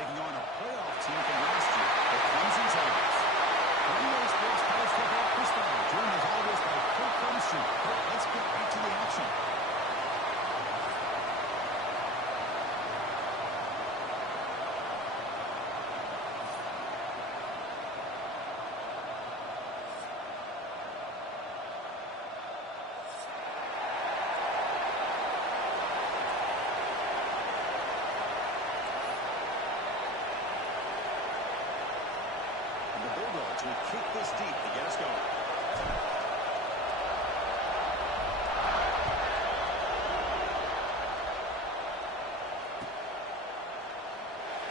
taking on a playoff team from last year, the Clemson Tigers. NBA Sports College Football Crystal, joined as always by Kirk Clemson. Let's get back to the action. To kick this deep to get us going.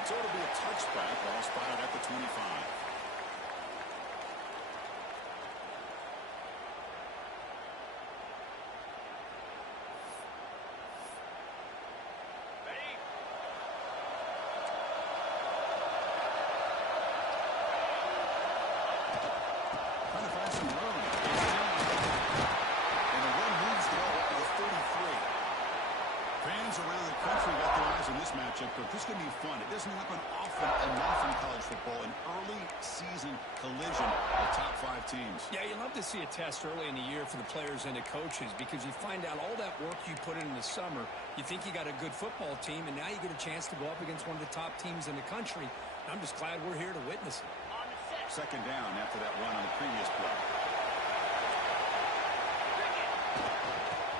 So it'll be a touchback, ball spotted at the 25. Around the country got their eyes on this matchup, but this is going to be fun. It doesn't happen often enough in college football, an early season collision of top 5 teams. Yeah, you love to see a test early in the year for the players and the coaches because you find out all that work you put in the summer. You think you got a good football team, and now you get a chance to go up against one of the top teams in the country. I'm just glad we're here to witness it. Second down after that run on the previous play.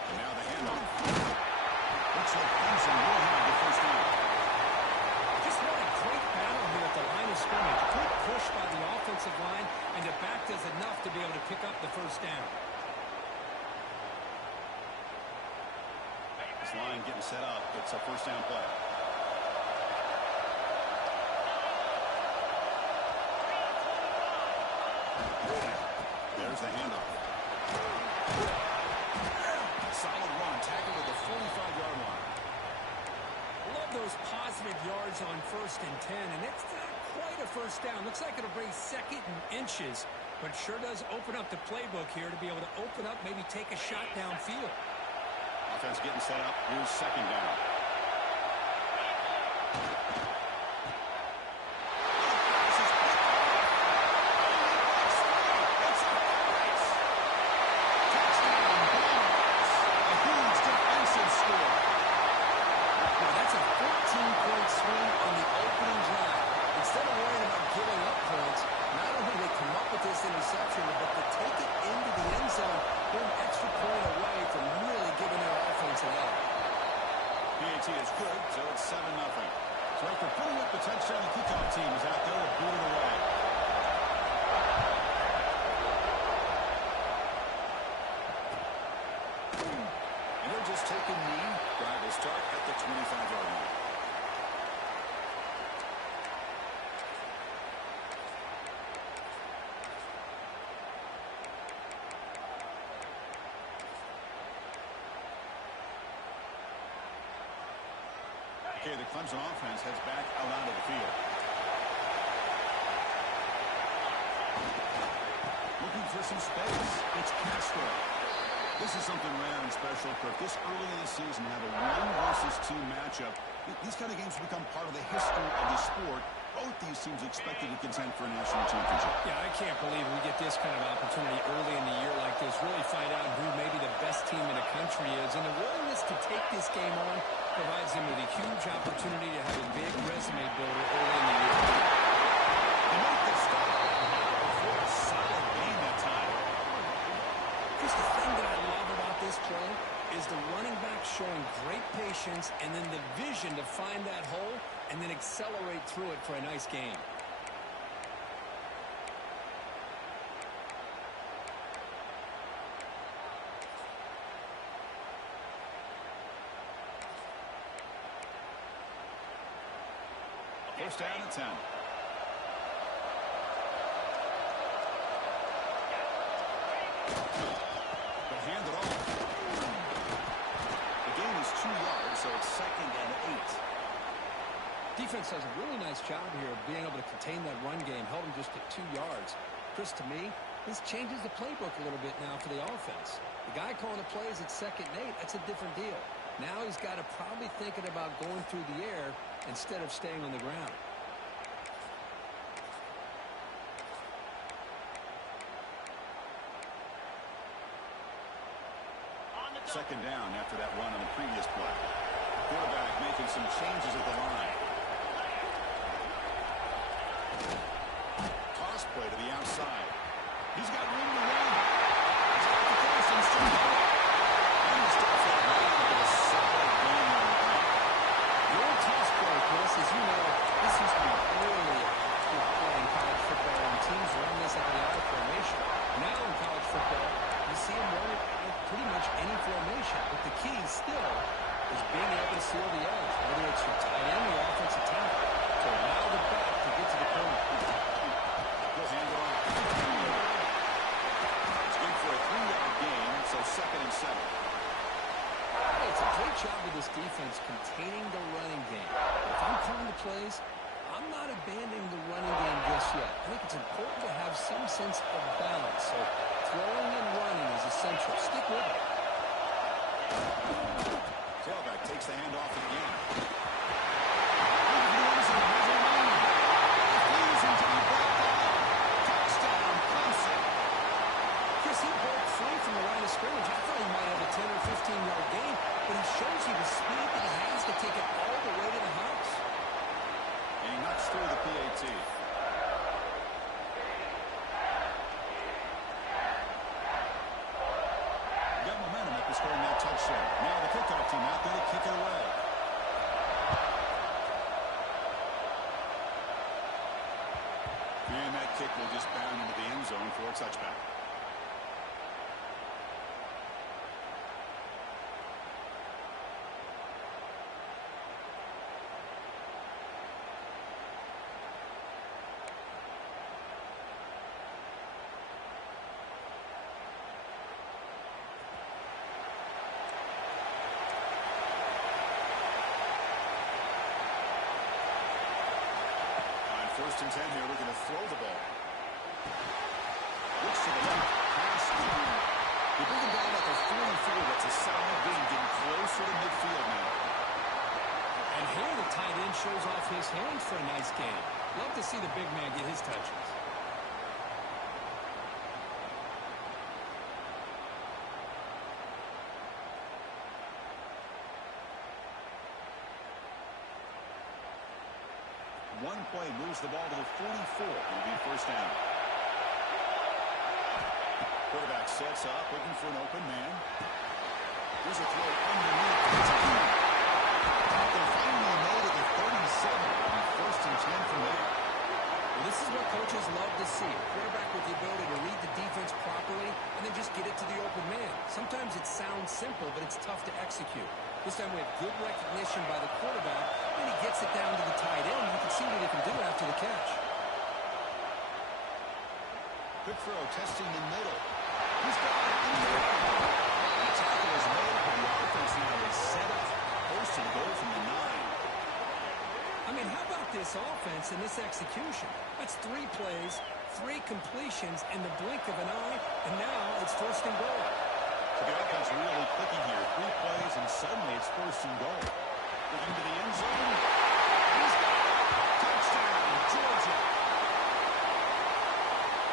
And now the handoff. Looks like Clemson will have the first down. Just what a great battle here at the line of scrimmage. Good push by the offensive line, and the back does enough to be able to pick up the first down. This line getting set up. It's a first down play. There's the handoff. Solid run, tackled at the 45-yard line. Love those positive yards on 1st and 10, and it's not quite a first down. Looks like it'll bring 2nd and inches, but sure does open up the playbook here to be able to open up, maybe take a shot downfield. Offense getting set up. Here's second down. Interception, but to take it into the end zone, they're an extra point away from really giving their offense an edge. PAT is good, so it's 7-0. So after putting up the touchdown, the kickoff team is out there to boot it away. And they're just taking knee. Drive will start at the 25-yard line. Okay, the Clemson offense heads back out onto the field. Looking for some space. It's Castro. This is something rare and special, Kirk. This early in the season, have a 1-versus-2 matchup. These kind of games become part of the history of the sport. Both these teams expected to contend for a national championship. Yeah, I can't believe we get this kind of opportunity early in the year like this. Really find out who maybe the best team in the country is. And the willingness to take this game on provides them with a huge opportunity to have a big resume builder early in the year. They make the stop for a solid game that time. Just the thing that I love about this play is the running back showing great patience and then the vision to find that hole and then accelerate through it for a nice game. First down and 10. They'll hand it off. The game is 2 yards, so it's 2nd and 8. Defense does a really nice job here of being able to contain that run game, held them just at 2 yards. Chris, to me, this changes the playbook a little bit now for the offense. The guy calling the plays at 2nd and 8, that's a different deal. Now he's got to probably thinking about going through the air instead of staying on the ground. Second down after that run on the previous play. Quarterback making some changes at the line. Toss play to the outside. He's got room to run. He's got the first and straight. And he's definitely not with a solid game on the ground. The old toss play, Chris, as you know, this used to be really a good play in college football, and teams run this out of the I formation. Now in college football, you see them run it out of pretty much any formation, but the key still is being able to seal the edge, whether it's your tight end or offensive tackle, to allow the back to get to the corner. He'll hand it off. It's good for a 3-yard gain, so second and 7. Hey, it's a great job of this defense containing the running game. But if I'm calling the plays, I'm not abandoning the running game just yet. I think it's important to have some sense of balance. So throwing and running is essential. Stick with it. Tailback takes the handoff again. Touchdown, Clemson. Chris, he broke free from the line of scrimmage. I thought he might have a 10 or 15-yard gain, but he shows you the speed that he has to take it all the way to the house. And he knocks through the PAT. Got momentum after scoring that touchdown. Now the kickoff team out there to kick it away. And that kick will just bound into the end zone for a touchback. First and 10 here, we're going to throw the ball. Looks to the left, pass through. They bring him down at the 44. That's a solid gain, getting closer to midfield now. And here the tight end shows off his hands for a nice game. Love to see the big man get his touches. One play moves the ball to the 44. It'll be first down. Quarterback sets up, looking for an open man. Here's a throw underneath. Tackle finally made it to 37. First and 10 from there. Well, this is what coaches love to see. A quarterback with the ability to read the defense properly and then just get it to the open man. Sometimes it sounds simple, but it's tough to execute. This time we have good recognition by the quarterback, and he gets it down to the tight end. You can see what he can do after the catch. Good throw, testing the middle. He's got it in there. The tackle is made, but the offense now is set up. First and goal from the 9. I mean, how about this offense and this execution? That's 3 plays, 3 completions in the blink of an eye, and now it's first and goal. The offense really clicking here. 3 plays, and suddenly it's first and goal. Looking to the end zone. He's got it. Touchdown, Georgia.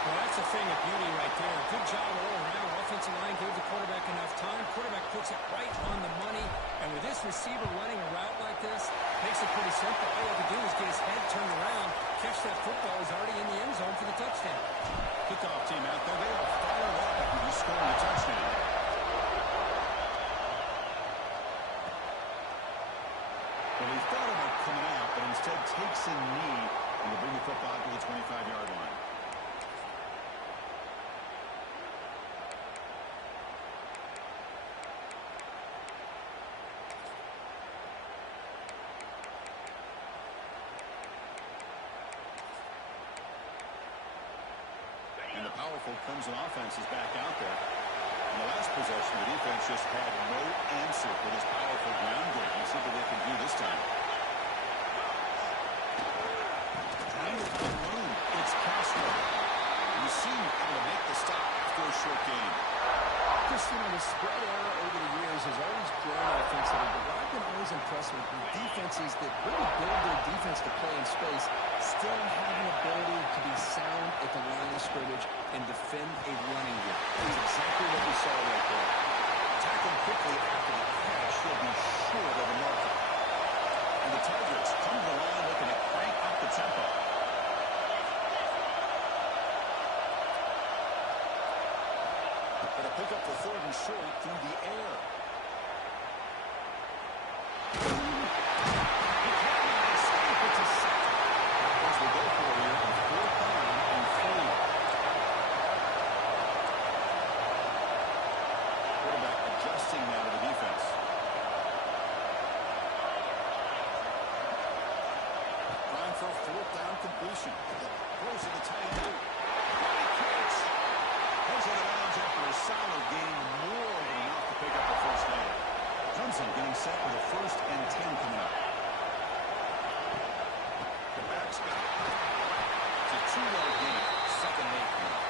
Well, that's a thing of beauty right there. Good job all around. Offensive line gave the quarterback enough time. Quarterback puts it right on the money. And with this receiver running a route like this, makes it pretty simple. All you have to do is get his head turned around, catch that football. He's already in the end zone for the touchdown. Kickoff team out there. They are fired up after just scoring a touchdown. Well, he thought about coming out, but instead takes a knee and will bring the football to the 25-yard line. And the powerful Clemson offense is back out there. In the last possession, the defense just had no answer for this powerful ground game. Let's see what they can do this time. Trying to find room. It's Castro. You see him able to make the stop after a short game. Just, you know, the spread era over the years has always grown offensively, but what I've been always impressed with defenses that really build their defense to play in space still have an ability to be sound at the line of scrimmage and defend a running game. That's exactly what we saw right there. Tackle tackling quickly after the catch. He'll be short of the marker. And the Tigers come to the line looking to crank up the tempo. Going to pick up the 3rd and short through the air. For a 4th down completion. Throws to the tight end. Great catch. Heads out of bounds after a solid game. More than enough to pick up the 1st down. Clemson getting set with a 1st and 10 coming up. The back's got it. It's a 2-yard gain. 2nd and 8 now.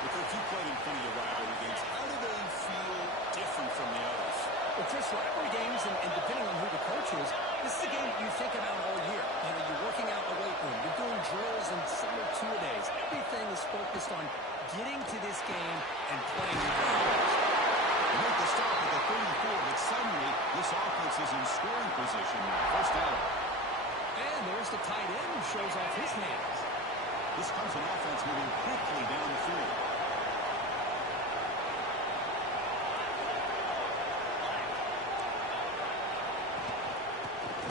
Because you played in front of your rivalry games, how do they feel different from the others? Well, Chris, rivalry games, and depending on who the coach is, this is a game you think about all year. You know, you're working out in the weight room. You're doing drills and summer two-a-days. Everything is focused on getting to this game and playing the game. They make the stop at the 34, but suddenly this offense is in scoring position now. 1st down. And there's the tight end who shows off his hands. This Clemson offense moving quickly down the field.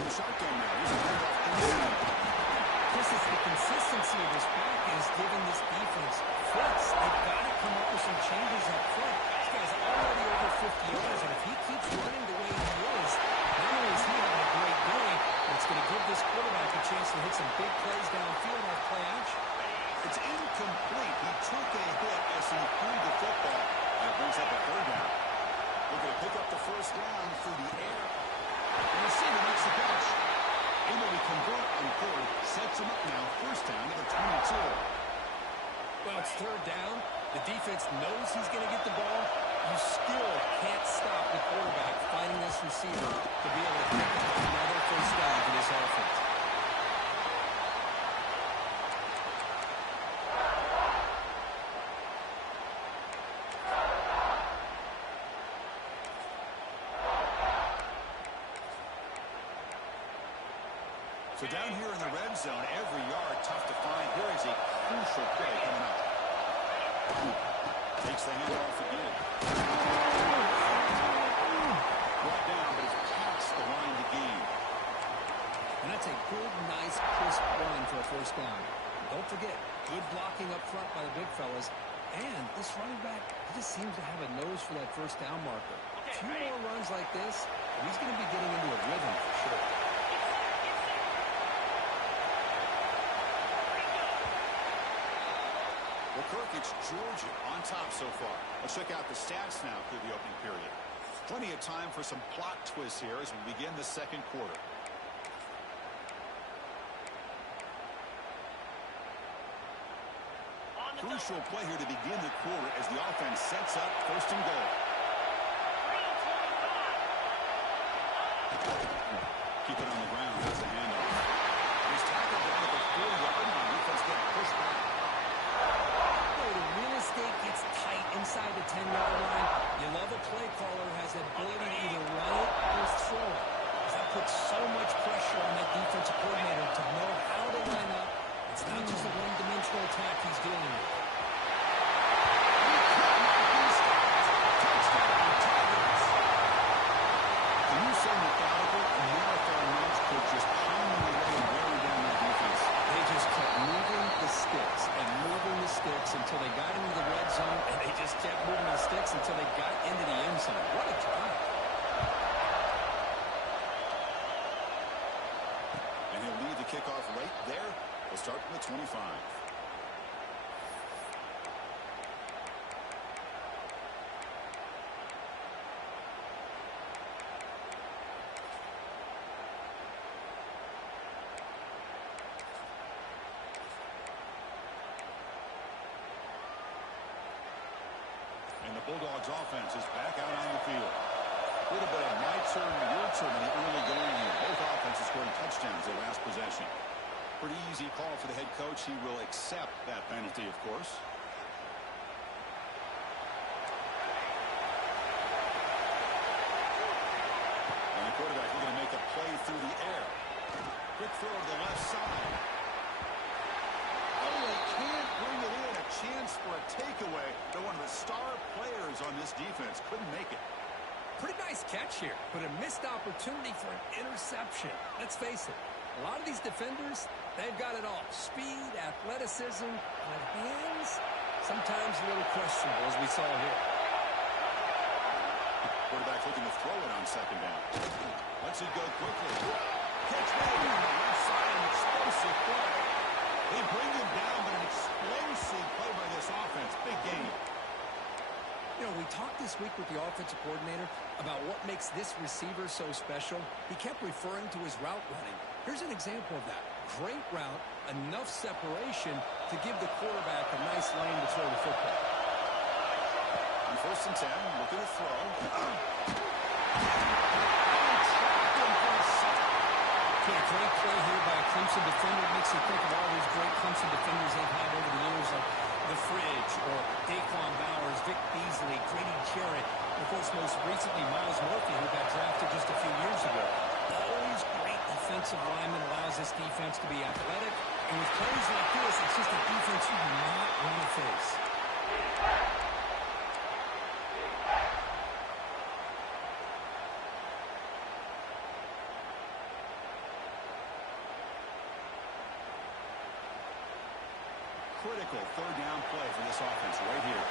Shotgun now. Here's a handoff inside. This is the consistency of this back is giving this defense fits. They've got to come up with some changes up front. This guy's already over 50 yards, and if he keeps running the way he is, not only is he having a great day, but it's going to give this quarterback a chance to hit some big plays downfield off play action. It's incomplete. He took a hit as he threw the football. That brings up a 3rd down. Looking to pick up the 1st down through the air. And the receiver makes the catch. Able to convert on 3rd. Sets him up now. 1st down to the 22. Well, it's 3rd down. The defense knows he's going to get the ball. You still can't stop the quarterback finding this receiver to be able to pick up another 1st down for this offense. So down here in the red zone, every yard tough to find. Here is a crucial play coming up. Takes the handoff again. Brought down, but it's past the line to gain. And that's a good, nice, crisp run for a 1st down. Don't forget, good blocking up front by the big fellas. And this running back, he just seems to have a nose for that 1st down marker. A few more runs like this, and he's going to be getting into a rhythm for sure. Well, Kirk, it's Georgia on top so far. Let's check out the stats now through the opening period. Plenty of time for some plot twists here as we begin the 2nd quarter. Crucial play here to begin the quarter as the offense sets up 1st and goal. Keep it on the ground. That's the handoff. He's tackled down at the 4-yard line. Defense getting pushed back. The real estate gets tight inside the 10-yard line. You love a play caller who has the ability to either run it or throw it. That puts so much pressure on that defensive coordinator to know how to line up. It's not just a one-dimensional attack he's dealing with. Can you say methodical? A marathon match could just pounding away and wearing down their defense. They just kept moving the sticks and moving the sticks until they got into the red zone, and they just kept moving the sticks until they got into the end zone. What a drive. And he'll lead the kickoff right there. We'll start from the 25. And the Bulldogs offense is back out on the field. A little bit of my turn, your turn in the early going here. Both offenses scoring touchdowns their last possession. Pretty easy call for the head coach. He will accept that penalty, of course. takeaway, but one of the star players on this defense couldn't make it. Pretty nice catch here, but a missed opportunity for an interception. Let's face it, a lot of these defenders, they've got it all. Speed, athleticism, but hands, sometimes a little questionable, as we saw here. Quarterback looking to throw it on second down. Lets it go quickly. Catch made on the left side, an explosive play. They bring him down, but an explosive play by this offense. Big game. You know, we talked this week with the offensive coordinator about what makes this receiver so special. He kept referring to his route running. Here's an example of that. Great route, enough separation to give the quarterback a nice lane to throw the football. On 1st and 10, looking to throw. A great play here by a Clemson defender. It makes you think of all these great Clemson defenders they've had over the years, like The Fridge or Daquan Bowers, Vic Beasley, Grady Jarrett, and of course most recently Miles Murphy, who got drafted just a few years ago. Always great defensive lineman, allows this defense to be athletic, and with players like this, it's just a defense you do not want to face. Critical third down play for this offense right here.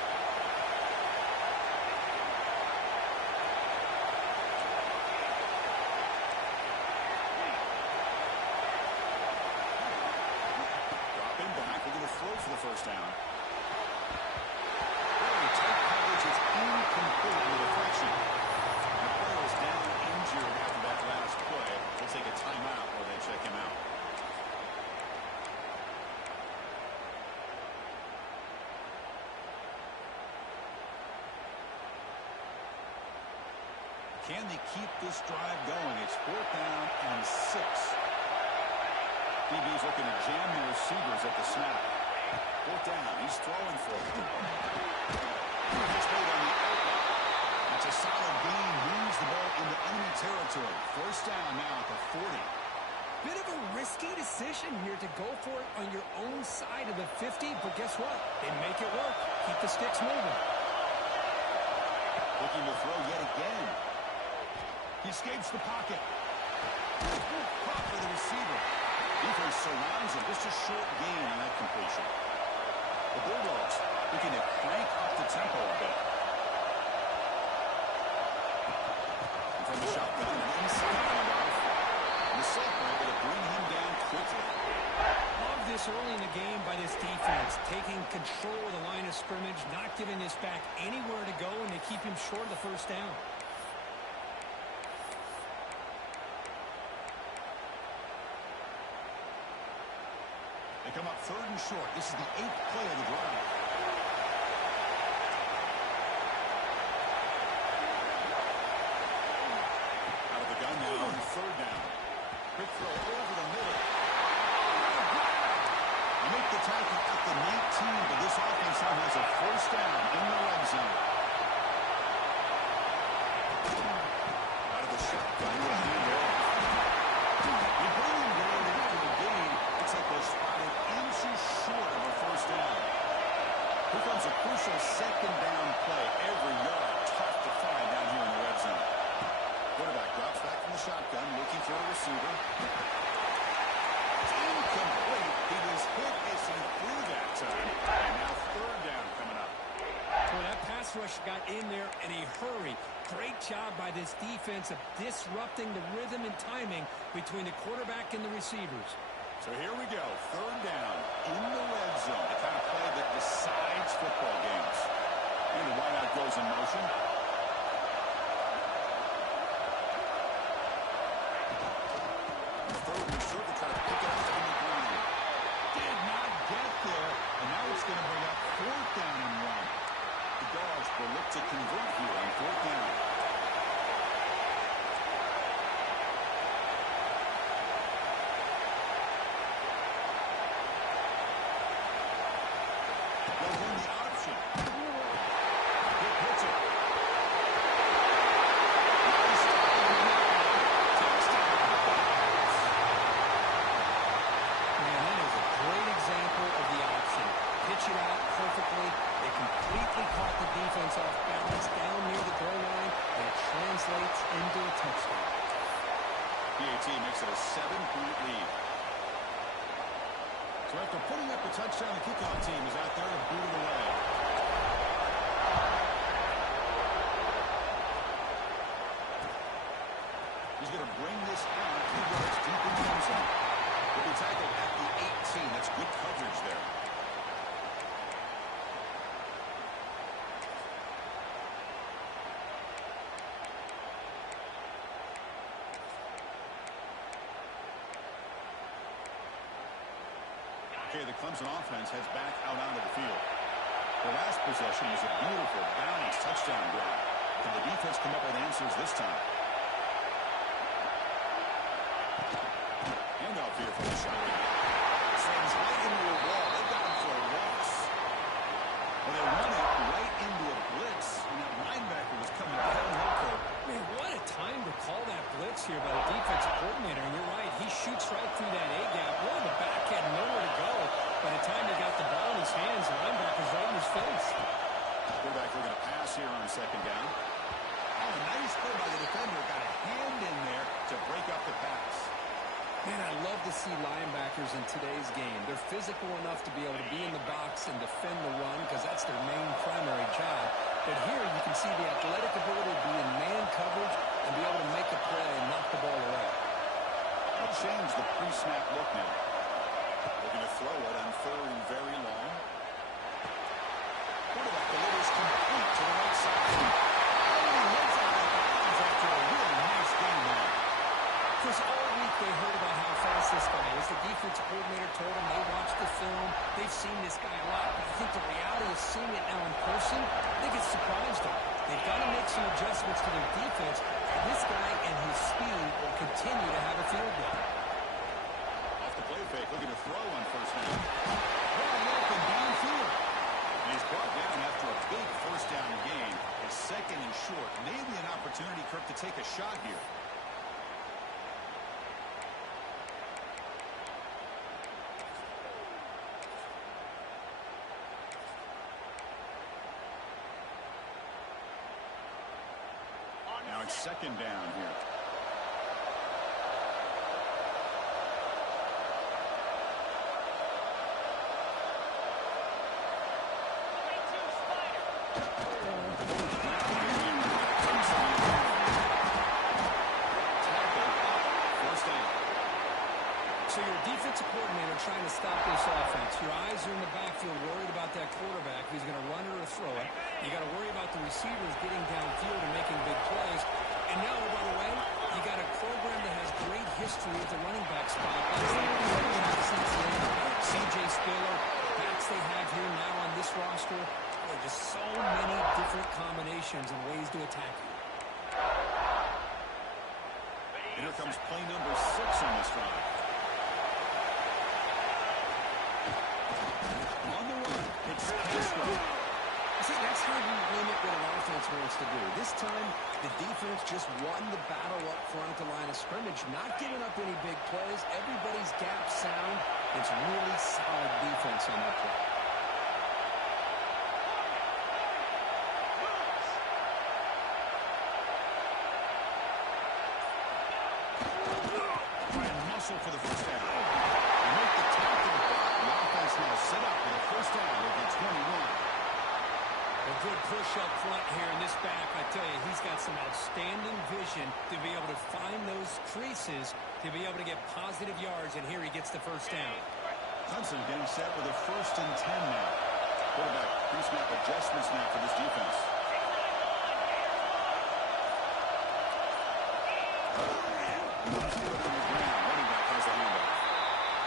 Dropping back, we're going to throw for the first down. Very tight coverage, it's incomplete with a deflection. The player is down injured after that last play. We'll take a timeout while they check him out. Can they keep this drive going? It's 4th down and 6. DB's looking to jam the receivers at the snap. 4th down. He's throwing for it. Catch made on the open. That's a solid gain. Moves the ball into enemy territory. 1st down now at the 40. Bit of a risky decision here to go for it on your own side of the 50, but guess what? They make it work. Keep the sticks moving. Looking to throw yet again. He escapes the pocket. Caught for the receiver. Defense surrounds him. Just a short gain on that completion. The Bulldogs looking to crank up the tempo a bit. And from the shotgun, an inside handoff. And the safety able to bring him down quickly. Love this early in the game by this defense, taking control of the line of scrimmage, not giving this back anywhere to go, and they keep him short of the 1st down. They come up 3rd and short. This is the 8th play of the drive. Out of the gun now on 3rd down. Quick throw over the middle. They make the tackle at the 19, but this offense now has a 1st down in the red zone. Out of the shotgun with a handoff. They bring him down after the game. Looks like they're spotted inches short of a 1st down. Here comes a crucial 2nd down play. Every yard tough to find down here in the red zone. Quarterback drops back from the shotgun, looking for a receiver. It's incomplete. He was hit as he threw that time. And now 3rd down coming up. Well, that pass rush got in there in a hurry. Great job by this defense of disrupting the rhythm and timing between the quarterback and the receivers. So here we go, 3rd down in the red zone. The kind of play that decides football games. And the wideout goes in motion. On 3rd and short, they try to pick it up from the ground. Did not get there, and now it's going to bring up 4th down and 1. The Dogs will look to convert here on 4th down. They'll run the option. Good pitcher. So after putting up a touchdown, the kickoff team is out there to boot it away. He's going to bring this out. He goes deep in the end zone. He'll be tackled at the 18. That's good coverage there. Okay, the Clemson offense heads back out onto the field. The last possession was a beautiful, balanced touchdown drive. Can the defense come up with answers this time? Handoff here for the shotgun. Sends right into a wall. They got him for a loss. Well, they run it right into a blitz, and that linebacker was coming downhill court. Man, what a time to call that blitz here by the defensive coordinator. And you're right, he shoots right through that A-gap. Really, the back had nowhere to go. By the time he got the ball in his hands, the linebacker's right in his face. Quarterback looking to pass here on second down. Oh, a nice play by the defender. Got a hand in there to break up the pass. Man, I love to see linebackers in today's game. They're physical enough to be able to be in the box and defend the run because that's their main primary job. But here you can see the athletic ability to be in man coverage and be able to make a play and knock the ball away. I'll change the pre-snap look now. Looking to throw it on third and very long. Quarterback delivers complete to the right side. Oh, he runs out of bounds after a really nice game there. Because all week they heard about how fast this guy is. The defensive coordinator told them they watched the film. They've seen this guy a lot. But I think the reality of seeing it now in person, I think it surprised them. They've got to make some adjustments to their defense. And this guy and his speed will continue to have a field day. Off the play fake, looking to throw on first down. Wide open downfield. And he's brought down after a big first down gain. It's second and short. Maybe an opportunity, Kirk, to take a shot here. Now it's second down here. So your defensive coordinator trying to stop this offense. Your eyes are in the backfield worried about that quarterback who's going to run it or throw it. You got to worry about the receivers getting downfield and making big plays. And now, by the way, you got a program that has great history at the running back spot. C.J. Spiller, backs they have here now on this roster. There are just so many different combinations and ways to attack you. And here comes play number 6 on this drive. On the run, it's Castro. See, that's how you limit what an offense wants to do. This time, the defense just won the battle up front at the line of scrimmage, not giving up any big plays. Everybody's gap sound. It's really solid defense on that play. Trying to muscle for the first down. They make the tackle. The offense now set up with a first down at the 21. A good push up front here in this back. I tell you, he's got some outstanding vision to be able to find those creases, to be able to get positive yards, and here he gets the first down. Clemson getting set with a 1st and 10 now. Quarterback pre-snap adjustments now for this defense. Running back has a handoff.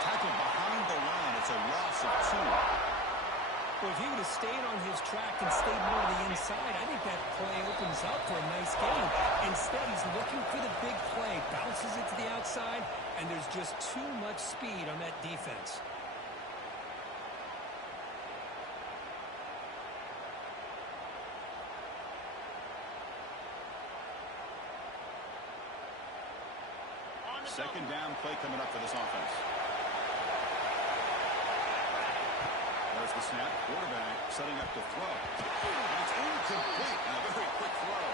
Tackled behind the line. It's a loss of 2. Well, if he would have stayed on his track and stayed more to the inside, I think that play opens up for a nice game. Instead, he's looking for the big play, bounces it to the outside, and there's just too much speed on that defense. Second down play coming up for this offense. There's the snap. Quarterback setting up to throw. And it's incomplete. And a very quick throw.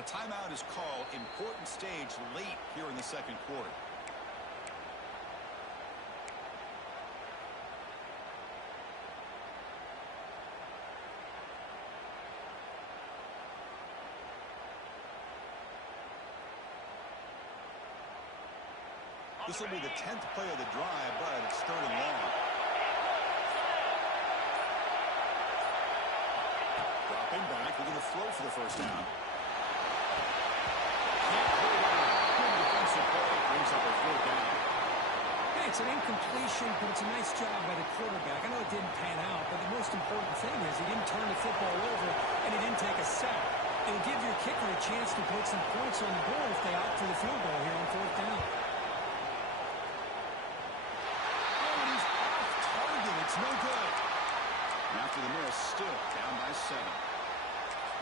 And a timeout is called. Important stage late here in the second quarter. This will be the 10th play of the drive, but it's third and long. Dropping back, looking to throw for the first down. Can't hold on. Good defensive play, brings up a fourth down. Hey, it's an incompletion, but it's a nice job by the quarterback. I know it didn't pan out, but the most important thing is he didn't turn the football over, and he didn't take a sack. It'll give your kicker a chance to put some points on the board if they opt for the field goal here on fourth down. It's no good. And after the miss, still down by 7.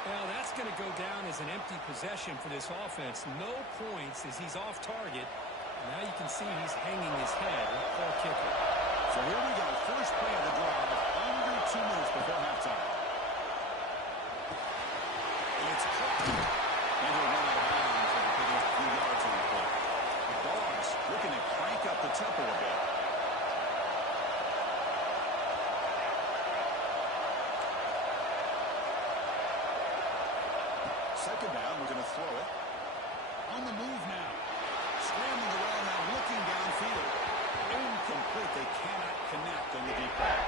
Well, that's going to go down as an empty possession for this offense. No points as he's off target. Now you can see he's hanging his head. Poor kicker. So here we go. First play of the drive. Under 2 minutes before halftime. It's caught. And he'll run out of bounds after picking up a few yards on the play. The Dogs looking to crank up the tempo a bit. Second down, we're going to throw it. On the move now. Scrambling around now, looking downfield. Incomplete. They cannot connect on the deep ball.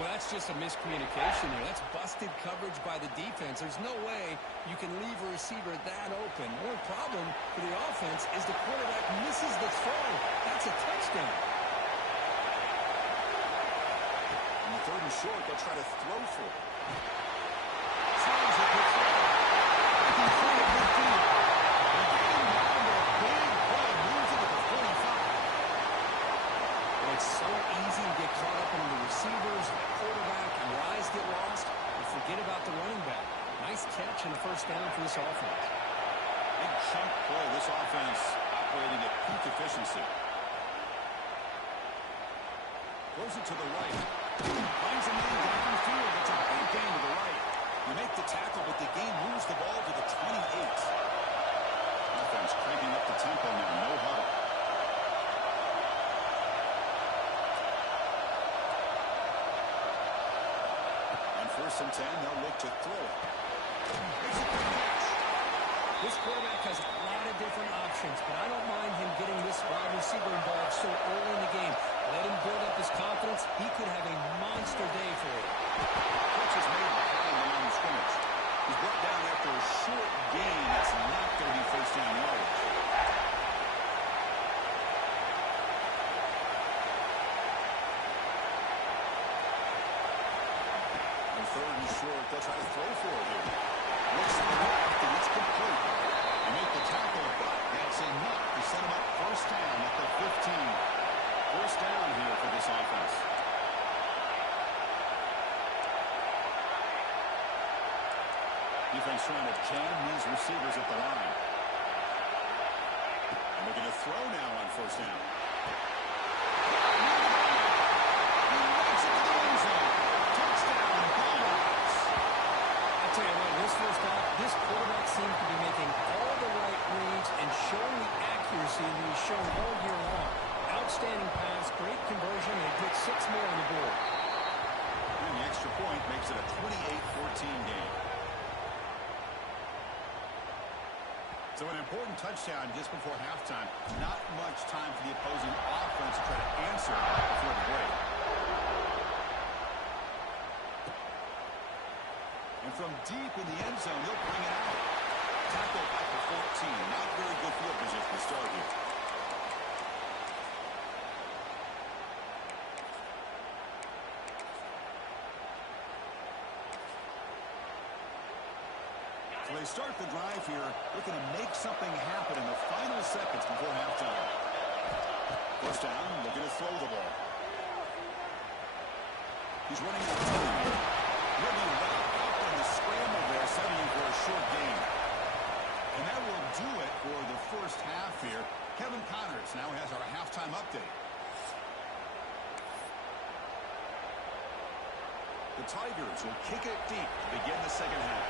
Well, that's just a miscommunication here. That's busted coverage by the defense. There's no way you can leave a receiver that open. One problem for the offense is the quarterback misses the throw. That's a touchdown. On the third and short, they'll try to throw for it. It's so easy to get caught up in the receivers, the quarterback, and your eyes get lost. You forget about the running back. Nice catch and a first down for this offense. Big chunk play. This offense operating at peak efficiency. Throws it to the right. Finds a man downfield. It's a big gain to the right. You make the tackle, but the game moves the ball to the 28. Offense cranking up the tempo now. No huddle. First and 10, they'll look to throw it. It's a good catch. This quarterback has a lot of different options, but I don't mind him getting this wide receiver involved so early in the game. Let him build up his confidence. He could have a monster day for you. Catch is made behind the line of scrimmage. He's brought down after a short gain. That's not going to be first down yardage. Third and short, they'll try to throw for it here. Looks to the left, and it's complete. They make the tackle, but that's enough to set them up first down at the 15. First down here for this offense. Defense trying to jam these receivers at the line. And they're going to throw now on first down. This quarterback seems to be making all the right reads and showing the accuracy that he's shown all year long. Outstanding pass, great conversion, and put 6 more on the board. And the extra point makes it a 28-14 game. So an important touchdown just before halftime. Not much time for the opposing offense to try to answer before the break. And from deep in the end zone, he'll bring it out. Tackle at the 14. Not very good field position to start here. So they start the drive here, looking to make something happen in the final seconds before halftime. First down, looking to throw the ball. He's running out of time. He'll be wrapped up in the scramble there, settling for a short gain. And that will do it for the first half here. Kevin Connors now has our halftime update. The Tigers will kick it deep to begin the second half.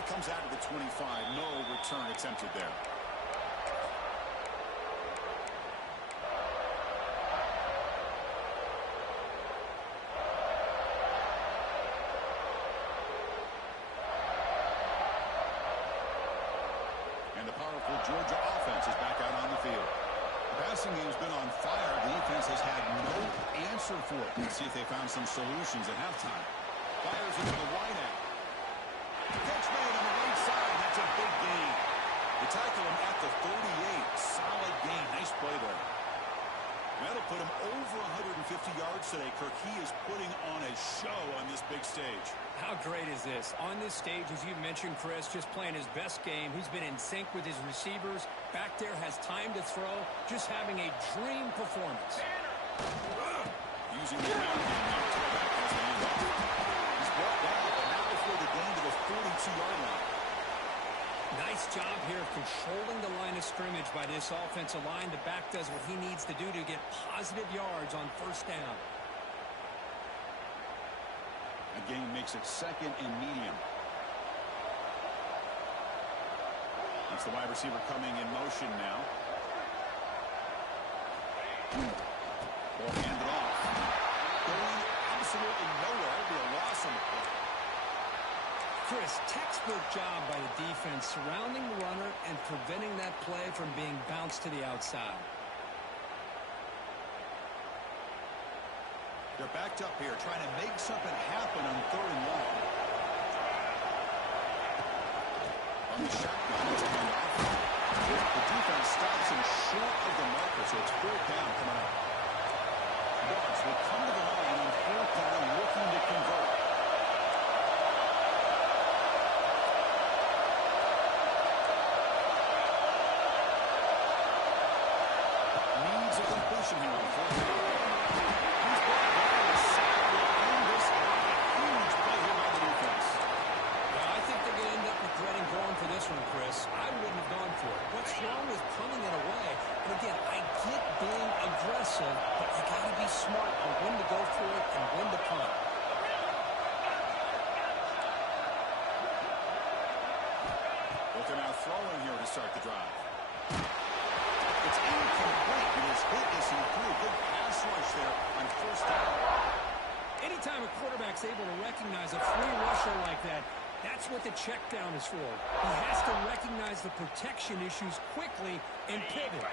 it comes out to the 25. No return attempted there. And the powerful Georgia offense is back out on the field. The passing game's been on fire. The defense has had no answer for it. Let's see if they found some solutions at halftime. Fires into the wideout. Catch made on the right side. That's a big gain. They tackle him at the 38. Solid gain. Nice play there. That'll put him over 150 yards today, Kirk. He is putting on a show on this big stage. How great is this? On this stage, as you mentioned, Chris, just playing his best game. He's been in sync with his receivers. Back there, has time to throw. Just having a dream performance. Using the ground game now. Quarterback has the handoff. He's brought down, but now before the gain to the 42-yard line. Nice job here of controlling the line of scrimmage by this offensive line. The back does what he needs to do to get positive yards on first down. That gain makes it second and medium. That's the wide receiver coming in motion now. Ball handed off. Going absolutely nowhere. It'll be a loss on the play. Chris, textbook job by the defense surrounding the runner and preventing that play from being bounced to the outside. They're backed up here trying to make something happen on 3rd and long. On the shotgun, it's a handoff. The defense stops him short of the marker, so it's 4th down coming up. Dogs will come to the line on 4th down looking to convert. Needs a completion here on 4th down. He's brought down the sidewalk in this huge play here by the defense. Well, I think they're going to end up regretting going for this one, Chris. I wouldn't have gone for it. What's wrong with punting it away? And again, I get being aggressive, but you got to be smart on when to go for it and when to punt. But they're now throwing here to start the drive. It's incomplete. He was hit as he threw a good pass rush there on 1st down. Anytime a quarterback's able to recognize a free rusher like that, that's what the check down is for. He has to recognize the protection issues quickly and pivot.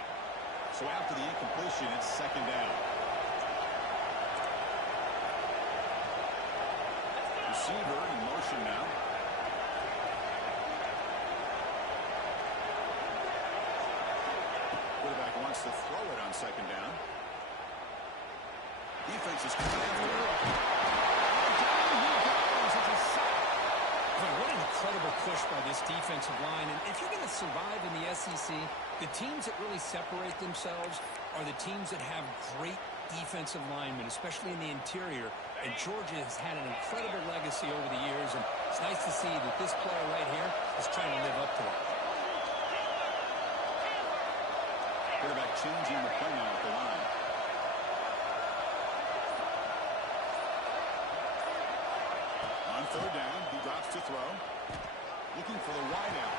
So after the incompletion, it's 2nd down. Receiver in motion now. Quarterback wants to throw it on 2nd down. Defense is coming after it. Down he goes. It's a sack. What an incredible push by this defensive line. And if you're going to survive in the SEC, the teams that really separate themselves are the teams that have great defensive linemen, especially in the interior. And Georgia has had an incredible legacy over the years, and it's nice to see that this player right here is trying to live up to it. Quarterback changing the play now at the line. On 3rd down, he drops to throw. Looking for the wideout.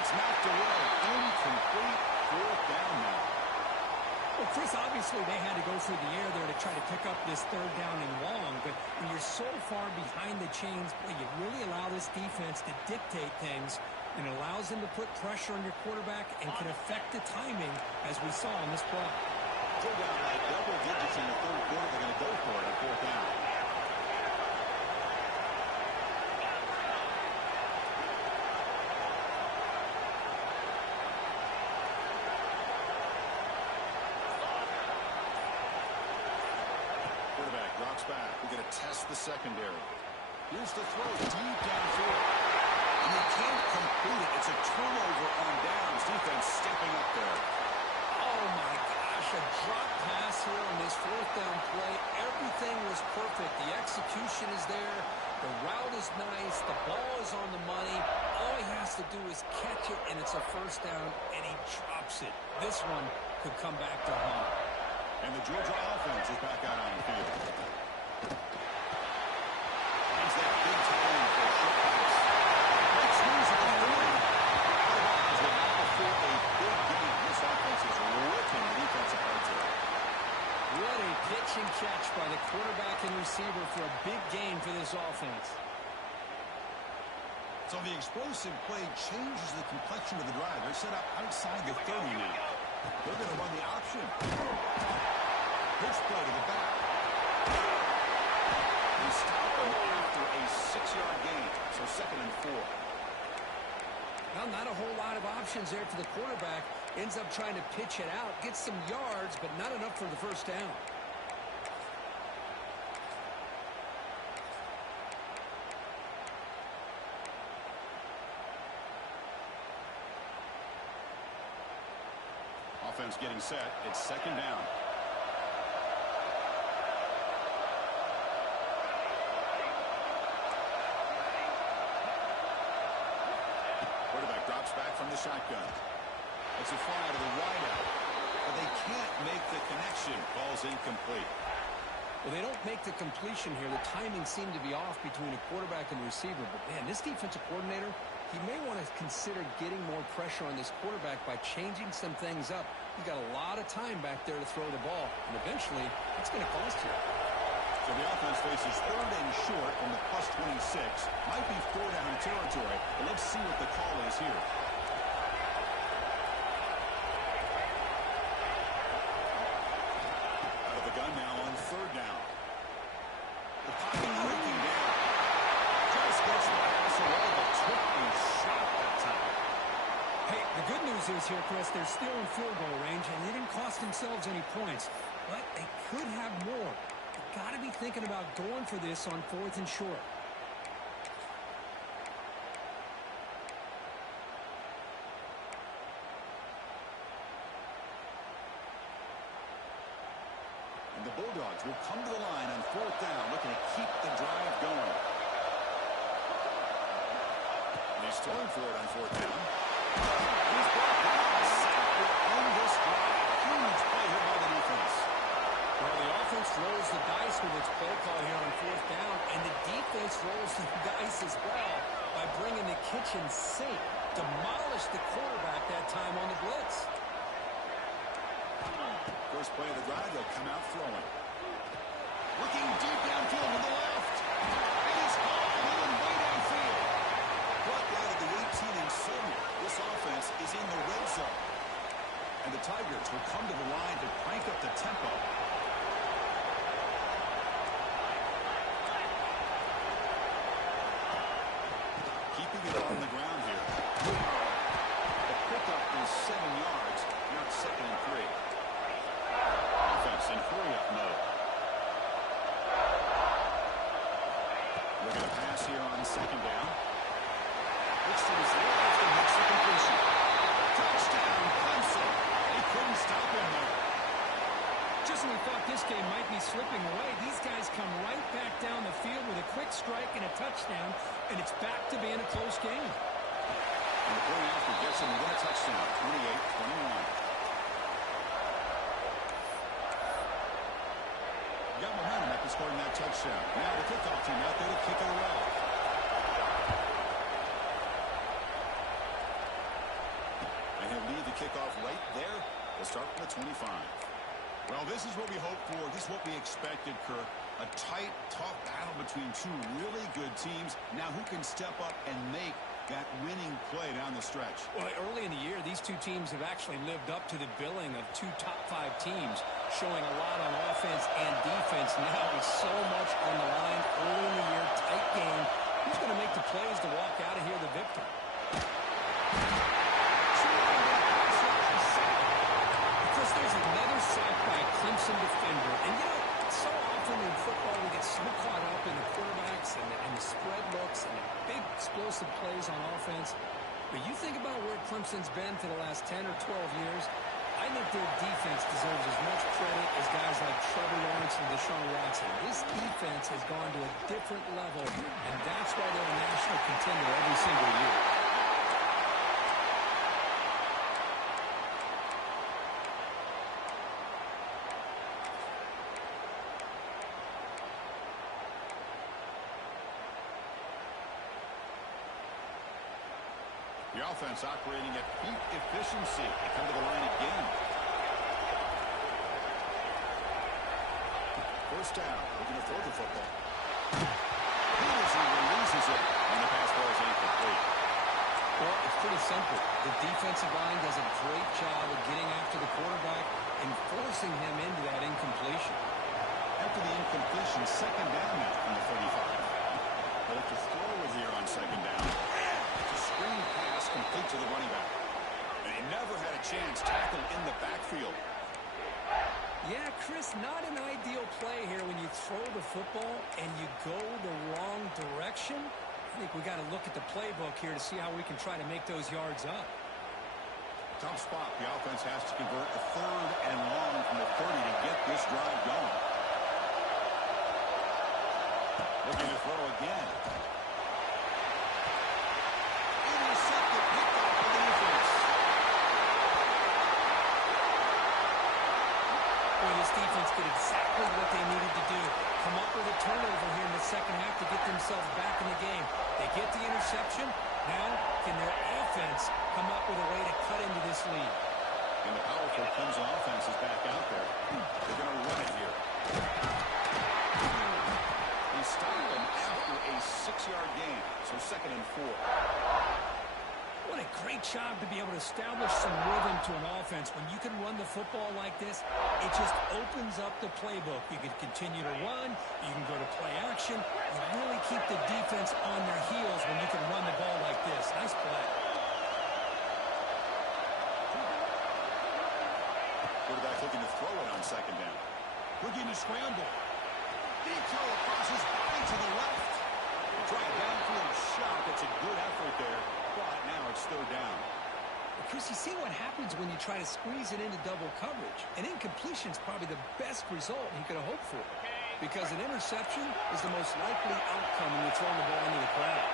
It's knocked away. Incomplete. 4th down now. Well, Chris, obviously they had to go through the air there to try to pick up this 3rd down and long, but when you're so far behind the chains, boy, you really allow this defense to dictate things, and it allows them to put pressure on your quarterback and can affect the timing, as we saw on this play. Go down like double digits in the 3rd quarter. They're going to go for it at 4th down. Quarterback drops back. We're going to test the secondary. Here's the throw deep downfield. And he can't complete it. It's a turnover on downs. Defense stepping up there. Oh, my gosh, a drop pass here on this 4th down play. Everything was perfect. The execution is there. The route is nice. The ball is on the money. All he has to do is catch it, and it's a 1st down, and he drops it. This one could come back to haunt. And the Georgia offense is back out on the field. Finds that big time for a short pass. Makes receiver for a big gain for this offense. So the explosive play changes the complexion of the drive. They're set up outside the 30 now. They're going to run the option. Pitch play to the back. They stop him after a 6-yard gain. So 2nd and 4. Well, not a whole lot of options there for the quarterback. Ends up trying to pitch it out. Gets some yards, but not enough for the first down. Offense getting set. It's 2nd down. Quarterback drops back from the shotgun. It's a fly to the wideout, but they can't make the connection. Ball's incomplete. Well, they don't make the completion here. The timing seemed to be off between a quarterback and receiver. But, man, this defensive coordinator, he may want to consider getting more pressure on this quarterback by changing some things up. He's got a lot of time back there to throw the ball, and eventually it's going to cost you. So the offense faces 3rd and short from the +26. Might be 4-down territory, but let's see what the call is here. Out of the gun now on 3rd down. The pocket breaking down. Just gets the pass away, but took a shot that time. Hey, the good news is here, Chris, they're still in field goal range, and they didn't cost themselves any points. But they could have more. You've got to be thinking about going for this on 4th and short. And the Bulldogs will come to the line on 4th down, looking to keep the drive going. And he's throwing for it on 4th down. He's brought down. A sack will end this drive. Huge play here by the defense. Well, the offense rolls the dice with its play call here on 4th down, and the defense rolls the dice as well by bringing the kitchen sink. Demolished the quarterback that time on the blitz. First play of the drive, they'll come out throwing. Looking deep downfield to the left. And he's going way downfield. Brought down to the 18 and 7. This offense is in the red zone. And the Tigers will come to the line to crank up the tempo. Keeping it on the ground here. The pickup is 7 yards. Now it's 2nd and 3. Offense in hurry-up mode. We're going to pass here on 2nd down. Looks to his left and makes the completion. Touchdown, Clemson. They couldn't stop him there. Just when we thought this game might be slipping away, these guys come right back down the field with a quick strike and a touchdown, and it's back to being a close game. And the point after gets him within a touchdown, 28-21. Got momentum after scoring that touchdown. Now the kickoff team out there to kick it away. And he'll lead the kickoff right there. They'll start from the 25. Well, this is what we hoped for. This is what we expected, Kirk. A tight, tough battle between two really good teams. Now who can step up and make that winning play down the stretch? Well, early in the year, these two teams have actually lived up to the billing of 2 top-5 teams, showing a lot on offense and defense. Now with so much on the line early in the year, tight game. Who's going to make the plays to walk out of here the victor? Chris, there's another sack by a Clemson defender. And, you know, so often in football we get so caught up in the quarterbacks and the spread looks and the big explosive plays on offense. But you think about where Clemson's been for the last 10 or 12 years, I think their defense deserves as much credit as guys like Trevor Lawrence and Deshaun Watson. This defense has gone to a different level, and that's why they're a national contender every single year. The offense operating at peak efficiency. They come to the line again. 1st First down. Looking to throw the football. Peterson releases it, and the pass ball is incomplete. Well, it's pretty simple. The defensive line does a great job of getting after the quarterback and forcing him into that incompletion. After the incompletion, second down now from the 35. Both to throw it here on second down. The screen pass complete to the running back. And he never had a chance tackled in the backfield. Yeah, Chris, not an ideal play here when you throw the football and you go the wrong direction. I think we got to look at the playbook here to see how we can try to make those yards up. Tough spot. The offense has to convert a third and long from the 30 to get this drive going. Looking to throw again. Intercepted, picked off the defense. Boy, this defense did exactly what they needed to do. Come up with a turnover here in the second half to get themselves back in the game. They get the interception. Now, can their offense come up with a way to cut into this lead? And the powerful Clemson offense is back out there. They're going to run it here. He stopped them after a 6-yard gain, so second and 4. What a great job to be able to establish some rhythm to an offense. When you can run the football like this, it just opens up the playbook. You can continue to run. You can go to play action. You really keep the defense on their heels when you can run the ball like this. Nice play. Quarterback looking to throw it on second down. Looking to scramble. Deep throw across his body to the left. Drive downfield shot. That's a good effort there. But now it's third down. Chris, you see what happens when you try to squeeze it into double coverage. An incompletion is probably the best result he could have hoped for. Because an interception is the most likely outcome when you're throwing the ball into the crowd.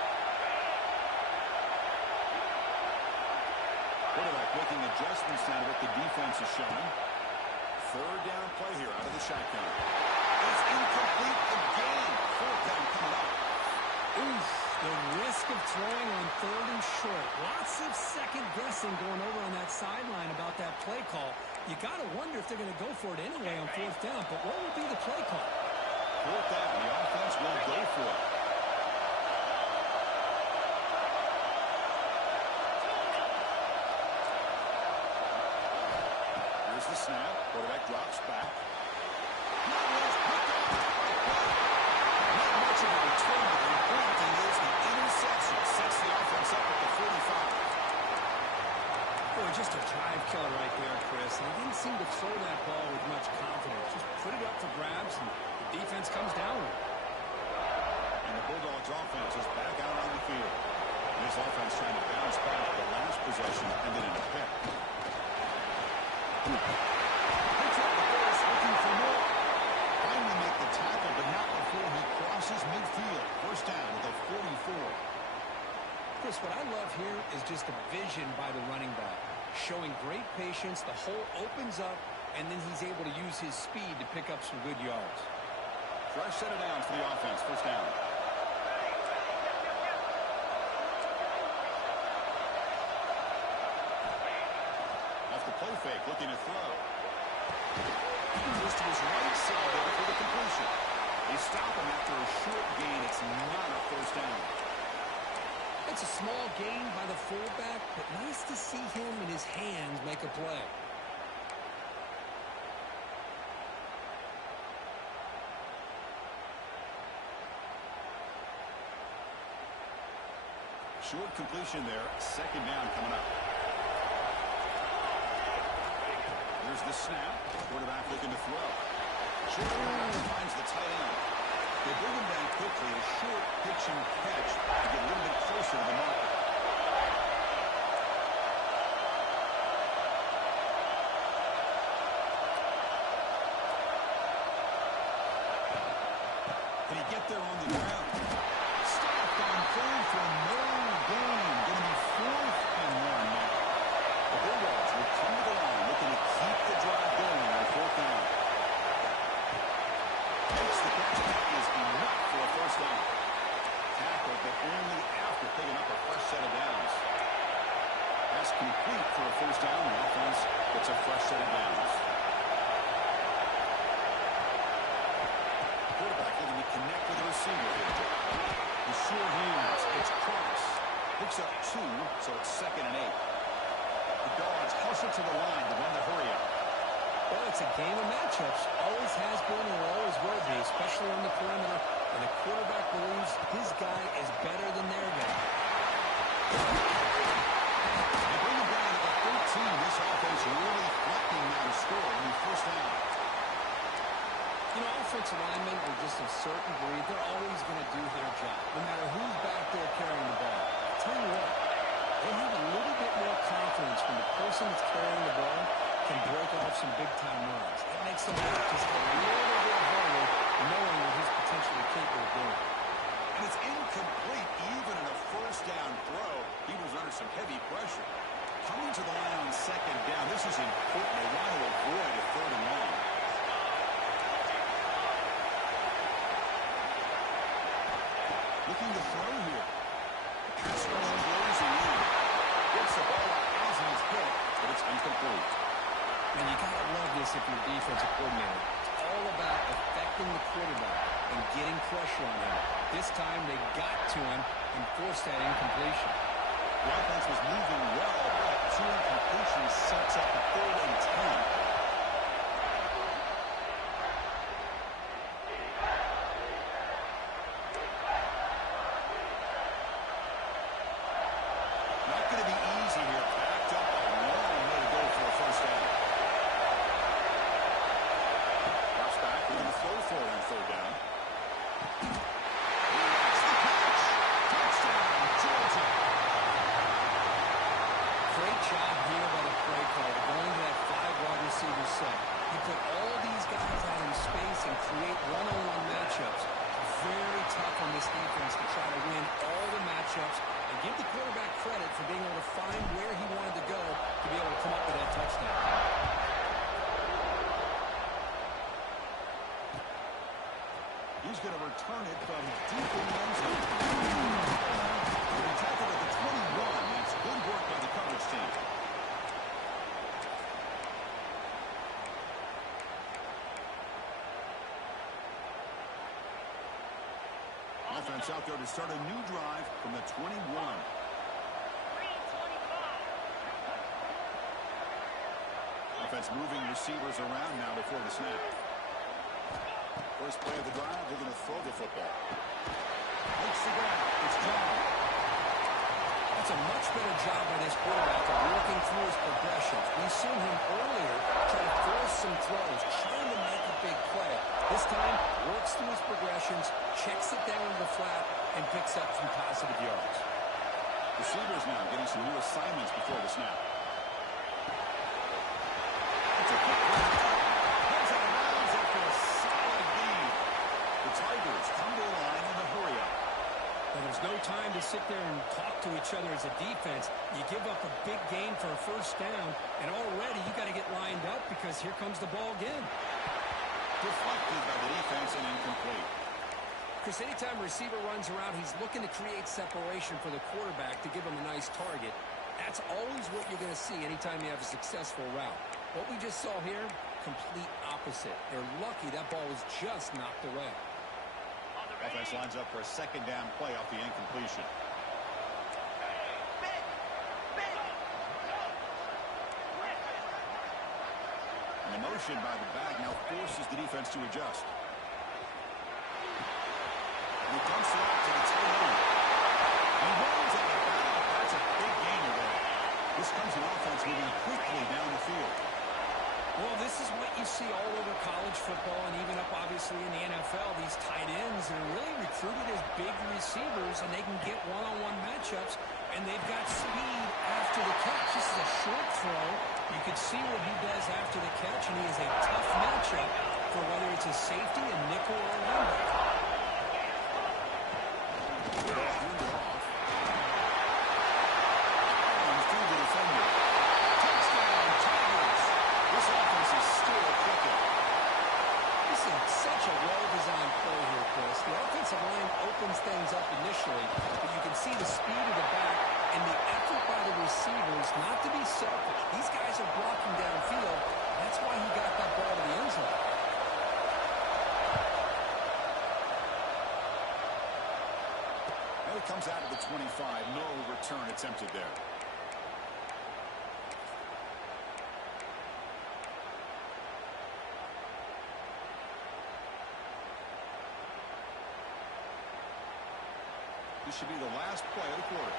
Quarterback making adjustments now to what the defense is showing. Third down play here out of the shotgun. It's incomplete again. Fourth down coming up. Oof, the risk of throwing on third and short. Lots of second guessing going over on that sideline about that play call. You got to wonder if they're going to go for it anyway on fourth down. But what will be the play call? Fourth down, the offense will go for it. Here's the snap. Quarterback drops back. Not much of a return, but the important thing is the interception sets the offense up at the 45. Boy, just a drive killer right there, Chris. And he didn't seem to throw that ball with much confidence. Just put it up for grabs, and the defense comes down with it. And the Bulldogs offense is back out on the field. And this offense trying to bounce back. The last possession ended in a pick. Picks up the first, looking for more. Finally make the tackle, but not before he crosses midfield. First down at the 44. Chris, what I love here is just the vision by the running back. Showing great patience, the hole opens up, and then he's able to use his speed to pick up some good yards. Fresh set of downs for the offense. First down. Off the play fake, looking to throw. Just to his right side there for the completion. They stop him after a short gain. It's not a first down. It's a small gain by the fullback, but nice to see him and his hands make a play. Short completion there. Second down coming up. Here's the snap. Quarterback looking to throw. Short finds the tight end. They bring him down quickly. A short pitch and catch to get a little bit closer to the marker. Can he get there on the ground? Stopped on third for no gain. Going to be 4th and 1 now. The Bulldogs will come to the line looking to keep the drive going on 4th down. Makes the catch. That is enough for a first down. Tackle, but only after picking up a fresh set of downs. That's complete for a first down. The offense gets a fresh set of downs. picks up 2, so it's 2nd and 8. The Dogs hustle to the line to run the hurry up. Well, it's a game of matchups. Always has been and always will be, especially on the perimeter. And the quarterback believes his guy is better than their guy. They bring him down at the 13. This offense really threatening now to score on the first down. You know, offensive linemen are just a certain breed. They're always going to do their job, no matter who's back there carrying the ball. I'll tell you what, they have a little bit more confidence when the person that's carrying the ball can break off some big-time runs. That makes them work just a little bit harder, knowing what he's potentially capable of doing. And it's incomplete even in a first down throw. He was under some heavy pressure. Coming to the line on 2nd down, this is important. They want to avoid a 3rd and long. Looking to throw here. Castro closing in. Gets the ball out as he's hit, but it's incomplete. And you got to love this if you're a defensive coordinator. It's all about affecting the quarterback and getting pressure on him. This time they got to him and forced that incompletion. The offense was moving well, but 2 incompletions sets up a 3rd and 10. Not going to be easy here. Backed up a long way to go for a first down. Drops back. We're going to throw for it on 3rd down. That's the catch. Touchdown, Georgia. Great job here by the play caller, going to that 5-wide receiver set. He put all these guys out in space and create one-on-one matchups. Very tough on this defense to try to win all the matchups and give the quarterback credit for being able to find where he wanted to go to be able to come up with that touchdown. He's going to return it from deep in the end zone. He tackled at the 21. That's good work by the coverage team. Offense out there to start a new drive from the 21. Offense moving receivers around now before the snap. First play of the drive, they're going to throw the football. Makes the grab. It's John. That's a much better job by this quarterback of working through his progressions. We saw him earlier try to force some throws, trying to make a big play. This time, works through his progressions, checks it down to the flat, and picks up some positive yards. Receivers now getting some new assignments before the snap. It's a quick run. Comes out of bounds after a solid gain. The Tigers come to the line in the hurry up. Well, there's no time to sit there and talk to each other as a defense. You give up a big gain for a first down, and already you got to get lined up because here comes the ball again. Deflected by the defense and incomplete. Because anytime a receiver runs around, he's looking to create separation for the quarterback to give him a nice target. That's always what you're going to see anytime you have a successful route. What we just saw here, complete opposite. They're lucky that ball was just knocked away. Offense lines up for a 2nd down play off the incompletion. And the motion by the back now forces the defense to adjust. He dumps it out to the tail end. He runs out of bounds. That's a big gainer there. This comes an offense moving quickly down the field. Well, this is what you see all over college football and even up, obviously, in the NFL. These tight ends are really recruited as big receivers, and they can get one-on-one matchups, and they've got speed after the catch. This is a short throw. You can see what he does after the catch, and he is a tough matchup for whether it's a safety, a nickel, or a linebacker. Opens things up initially, but you can see the speed of the back and the effort by the receivers not to be selfish. These guys are blocking downfield. That's why he got that ball to the end zone. As Well, he comes out of the 25. No return attempted there. This should be the last play of the quarter.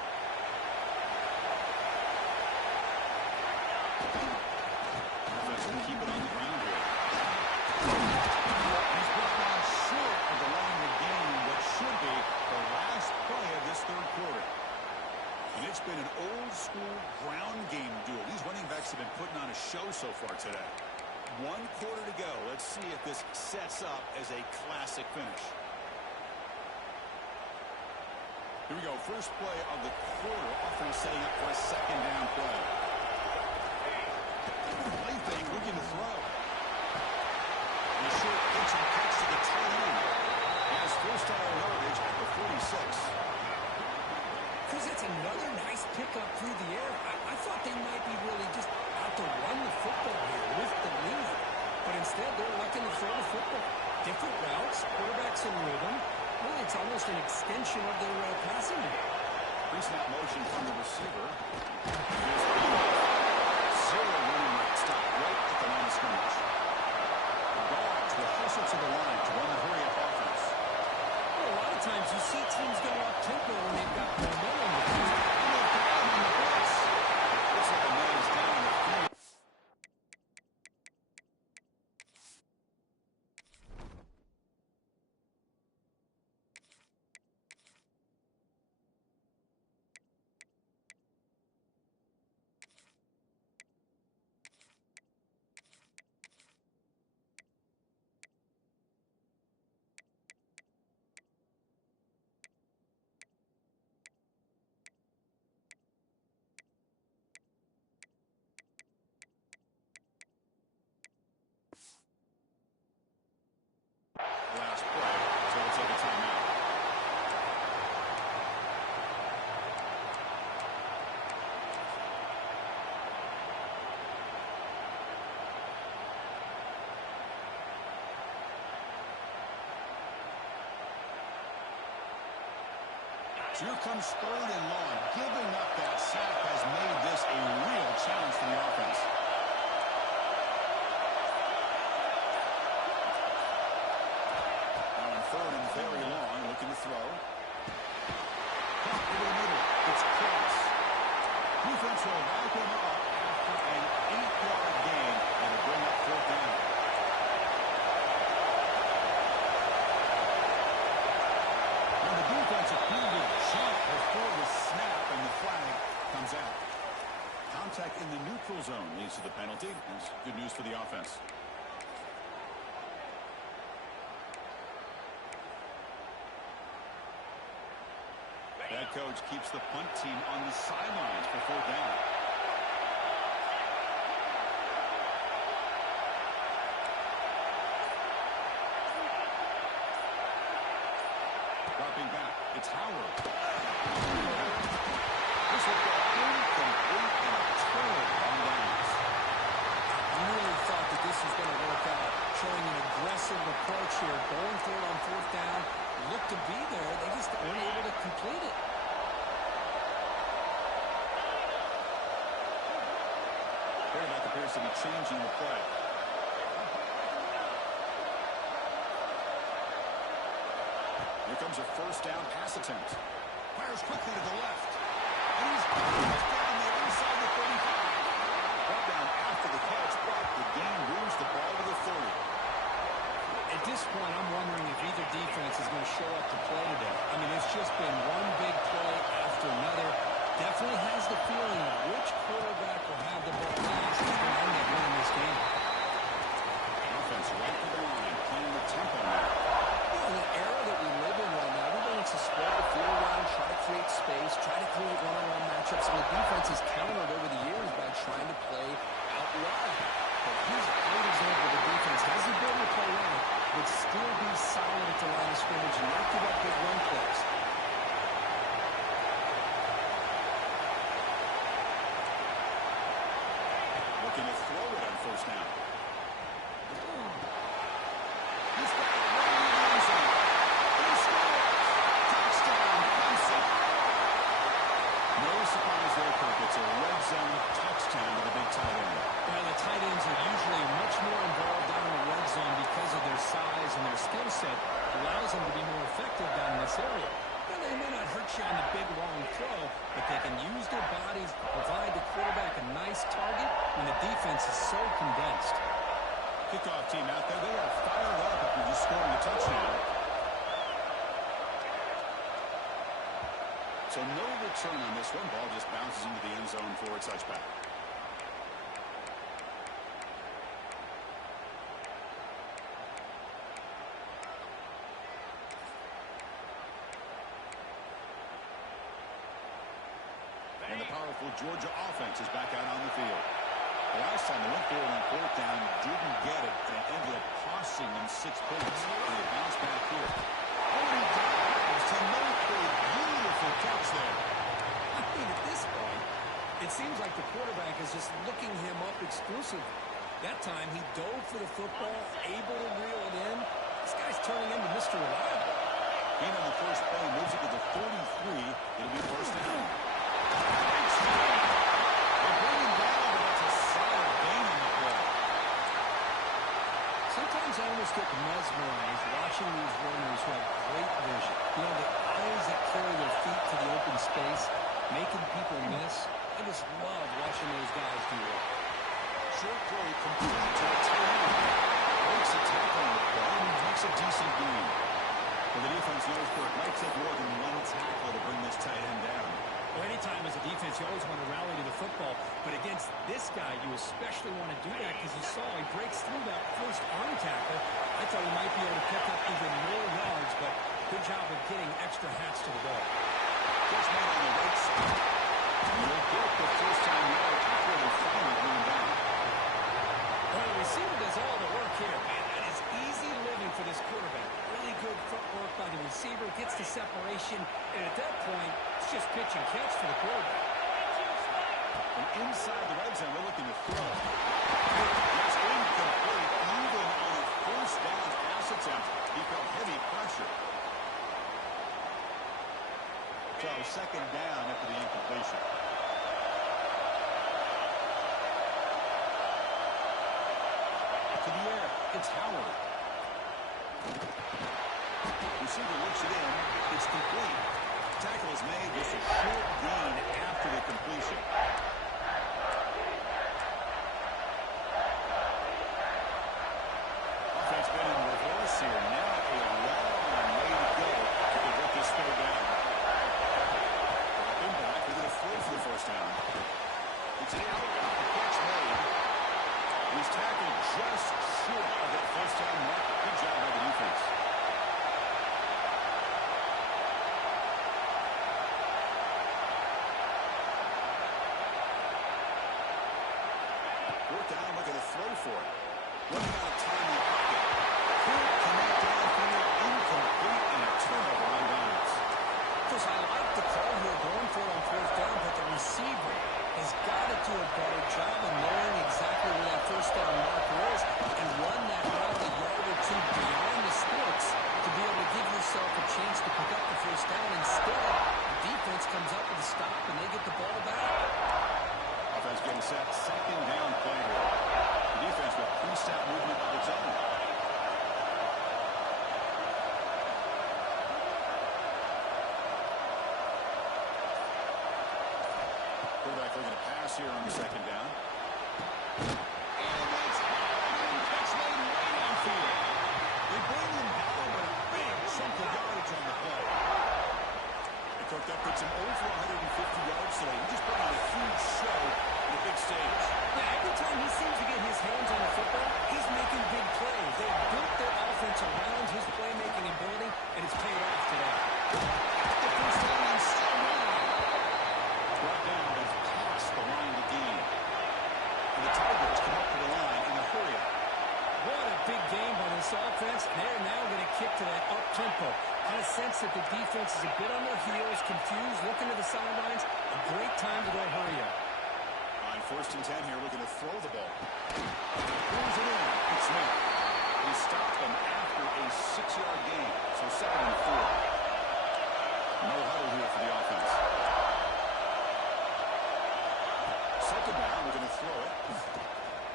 Defense will keep it on the ground here. He's brought down short of allowing the game in what should be the last play of this third quarter. And it's been an old-school ground game duel. These running backs have been putting on a show so far today. 1 quarter to go. Let's see if this sets up as a classic finish. Here we go. First play of the quarter. Offense setting up for a second down play. Play fake looking to throw. And a short pitch and catch to the tight end. Has first down yardage at the 46. Chris, that's another nice pickup through the air. I thought they might be really just out to run the football here with the lead. But instead, they're electing to throw the football. Different routes, quarterbacks in rhythm. Really, it's almost an extension of their passing game. Pre-snap motion from the receiver. Zero running right. Stop right at the line of scrimmage. The guards will hustle to the line to run the hurry-up offense. Well, a lot of times you see teams go up-tempo when they've got momentum. And they've got him on the blitz. Looks like the man is down on the field. Last play, so we'll take a timeout. So here comes third and long. Giving up that sack has made this a real challenge for the offense. Third and very long, looking to throw. Caught over the middle. It's close. Defense will wrap him up after an 8-yard gain and a bring up fourth down. And the defense appeared to jump before the snap, and the flag comes out. Contact in the neutral zone leads to the penalty. That's good news for the offense. Head coach keeps the punt team on the sidelines for fourth down. Dropping back, it's Howard. This will go incomplete and a turnover on downs. I really thought that this was going to work out, showing an aggressive approach here, going for it on fourth down. Looked to be there. They just weren't able to complete it. Quarterback appears to be changing the play. Here comes a first down pass attempt. Fires quickly to the left. And he's down the inside the 35. Brought down after the catch, but the game moves the ball to the 30. At this point, I'm wondering if either defense is going to show up to play today. I mean, it's just been one big play after another. Definitely has the feeling of which quarterback will have the ball last is going to end up winning this game. Offense right to the line, playing the tempo now. In the era that we live in right now, everybody wants to spread the field around, try to create space, try to create one-on-one matchups. And the defense has countered over the years by trying to play out wide. But here's a great example of the defense has the ability to play wide, but still be solid at the line of scrimmage and not give up big run plays. Looking to throw it on first down. He's got it right in the end zone. He scores. Touchdown, Clemson. They can use their bodies to provide the quarterback a nice target when the defense is so condensed. Kickoff team out there, they are fired up after just scoring a touchdown. So no return on this one. Ball just bounces into the end zone for a touchback. And the powerful Georgia offense is back out on the field. The last time they went for it on fourth down, didn't get it, and it ended up costing them 6 points. And they bounced back here. Oh, he dives to make a beautiful catch there. I mean, at this point, it seems like the quarterback is just looking him up exclusively. That time, he dove for the football, able to reel it in. This guy's turning into Mr. Reliable. Gain on the first play, moves it to the 33. It'll be first down. Sometimes I almost get mesmerized watching these runners who have great vision. You know, the eyes that carry their feet to the open space, making people miss. I just love watching those guys do it. Short throw complete to a tight end. Breaks a tackle on the play and makes a decent gain. Well, the defense knows it might take more than one tackle to bring this tight end down. Well, anytime as a defense, you always want to rally to the football. But against this guy, you especially want to do that because you saw he breaks through that first arm tackle. I thought he might be able to pick up even more yards, but good job of getting extra hats to the ball. Just made on the right side. He'll get the first time yards before they finally bring him down. Well, the receiver does all the work here, man. That is easy living for this quarterback. Really good footwork by the receiver, gets the separation, and at that point, it's just pitch and catch for the quarterback. And inside the red zone, we're looking to throw. It's incomplete, even on a first down pass attempt. He felt heavy pressure. So second down after the incompletion. To the air, it's Howard. Receiver looks it in. It's complete. Tackle is made with a short gain after the completion. Offense been in reverse here. Now a long way to go to get this throw down. Impact with a throw for the first down. It's an out. The catch made. He's tackled just short of that first down mark. Good job by the defense. Fourth down, look at the throw for it. Running out of time in the pocket. Can't connect downfield, incomplete, and a turnover on downs. Chris, I like the call here going for it on fourth down, but the receiver has got to do a better job of knowing exactly where that first down marker is and run that route a yard or two beyond the splits to be able to give yourself a chance to pick up the first down. Instead, the defense comes up with a stop and they get the ball back. Offense getting set. Second down play here. The defense with pre-snap movement of its own. Quarterback looking to pass here on the second down. And that's high. Catch made way downfield. They bring him down, but a big chunk of yardage on the play. They cooked up with some over 150 yards today. He just put on a huge show on the big stage. Yeah, every time he seems to get his hands on the football, he's making big plays. They have built their offense around his playmaking ability, and it's paid off today. The first down and still running. Brought down, but past the line to gain. And the Tigers come up to the line in a hurry up. What a big game by this offense. They're now going to kick to that up-tempo. I sense that the defense is a bit on their heels, confused, looking to the sidelines. A great time to go hurry up. On first and 10 here, looking to throw the ball. Brings it in. It's Smith. He stopped them after a 6-yard gain. So 7 and 4. No huddle here for the offense. Second down, we're going to throw it.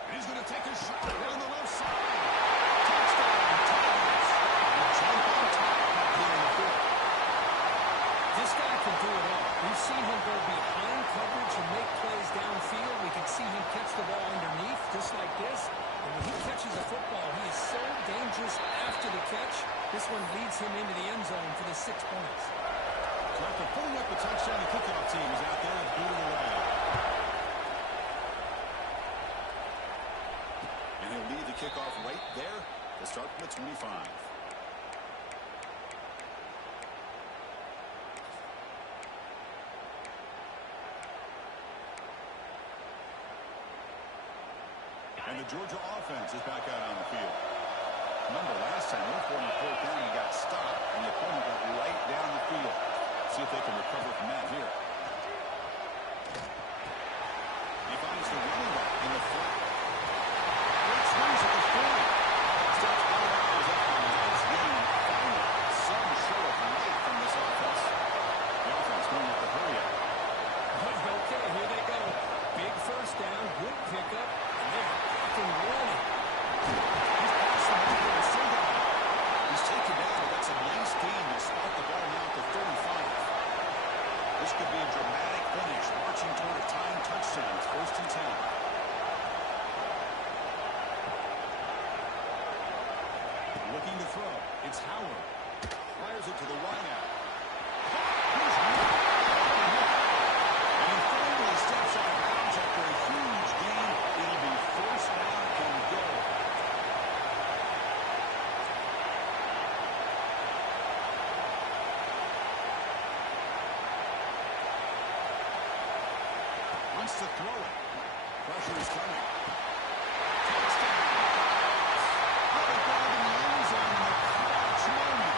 And he's going to take a shot down the left side. Touchdown, Tigers. Jump on top here in the fourth. This guy can do it all. We've seen him go behind coverage and make plays downfield. We can see him catch the ball underneath, just like this. And when he catches a football, he is so dangerous after the catch. This one leads him into the end zone for the 6 points. So after pulling up the touchdown, the kickoff team is out there to boot it away. And he'll lead the kickoff right there to start from the 25. And the Georgia offense is back out on the field. Remember, last time, they were on the 4th down and got stopped, and the opponent got right down the field. See if they can recover from that here. He finds the running back in the flat. Great swings at the 40. Steps out of bounds after a nice game. Finally, some show of life from this offense. The offense going with the hurry up. Okay, here they go. Big first down, good pickup, and they're off and running. He's passing the ball to the single. He's taken down, but that's a nice gain to spot the ball now at the 35. This could be a dramatic finish, marching toward a tying touchdown. It's 1st and 10. Looking to throw. It's Howard. Fires it to the wideout. And he finally steps out of bounds after a huge gain. It'll be 1st down and go. Wants to throw it. Pressure is coming. Touchdown. Another grab in the end zone in the clutch moment.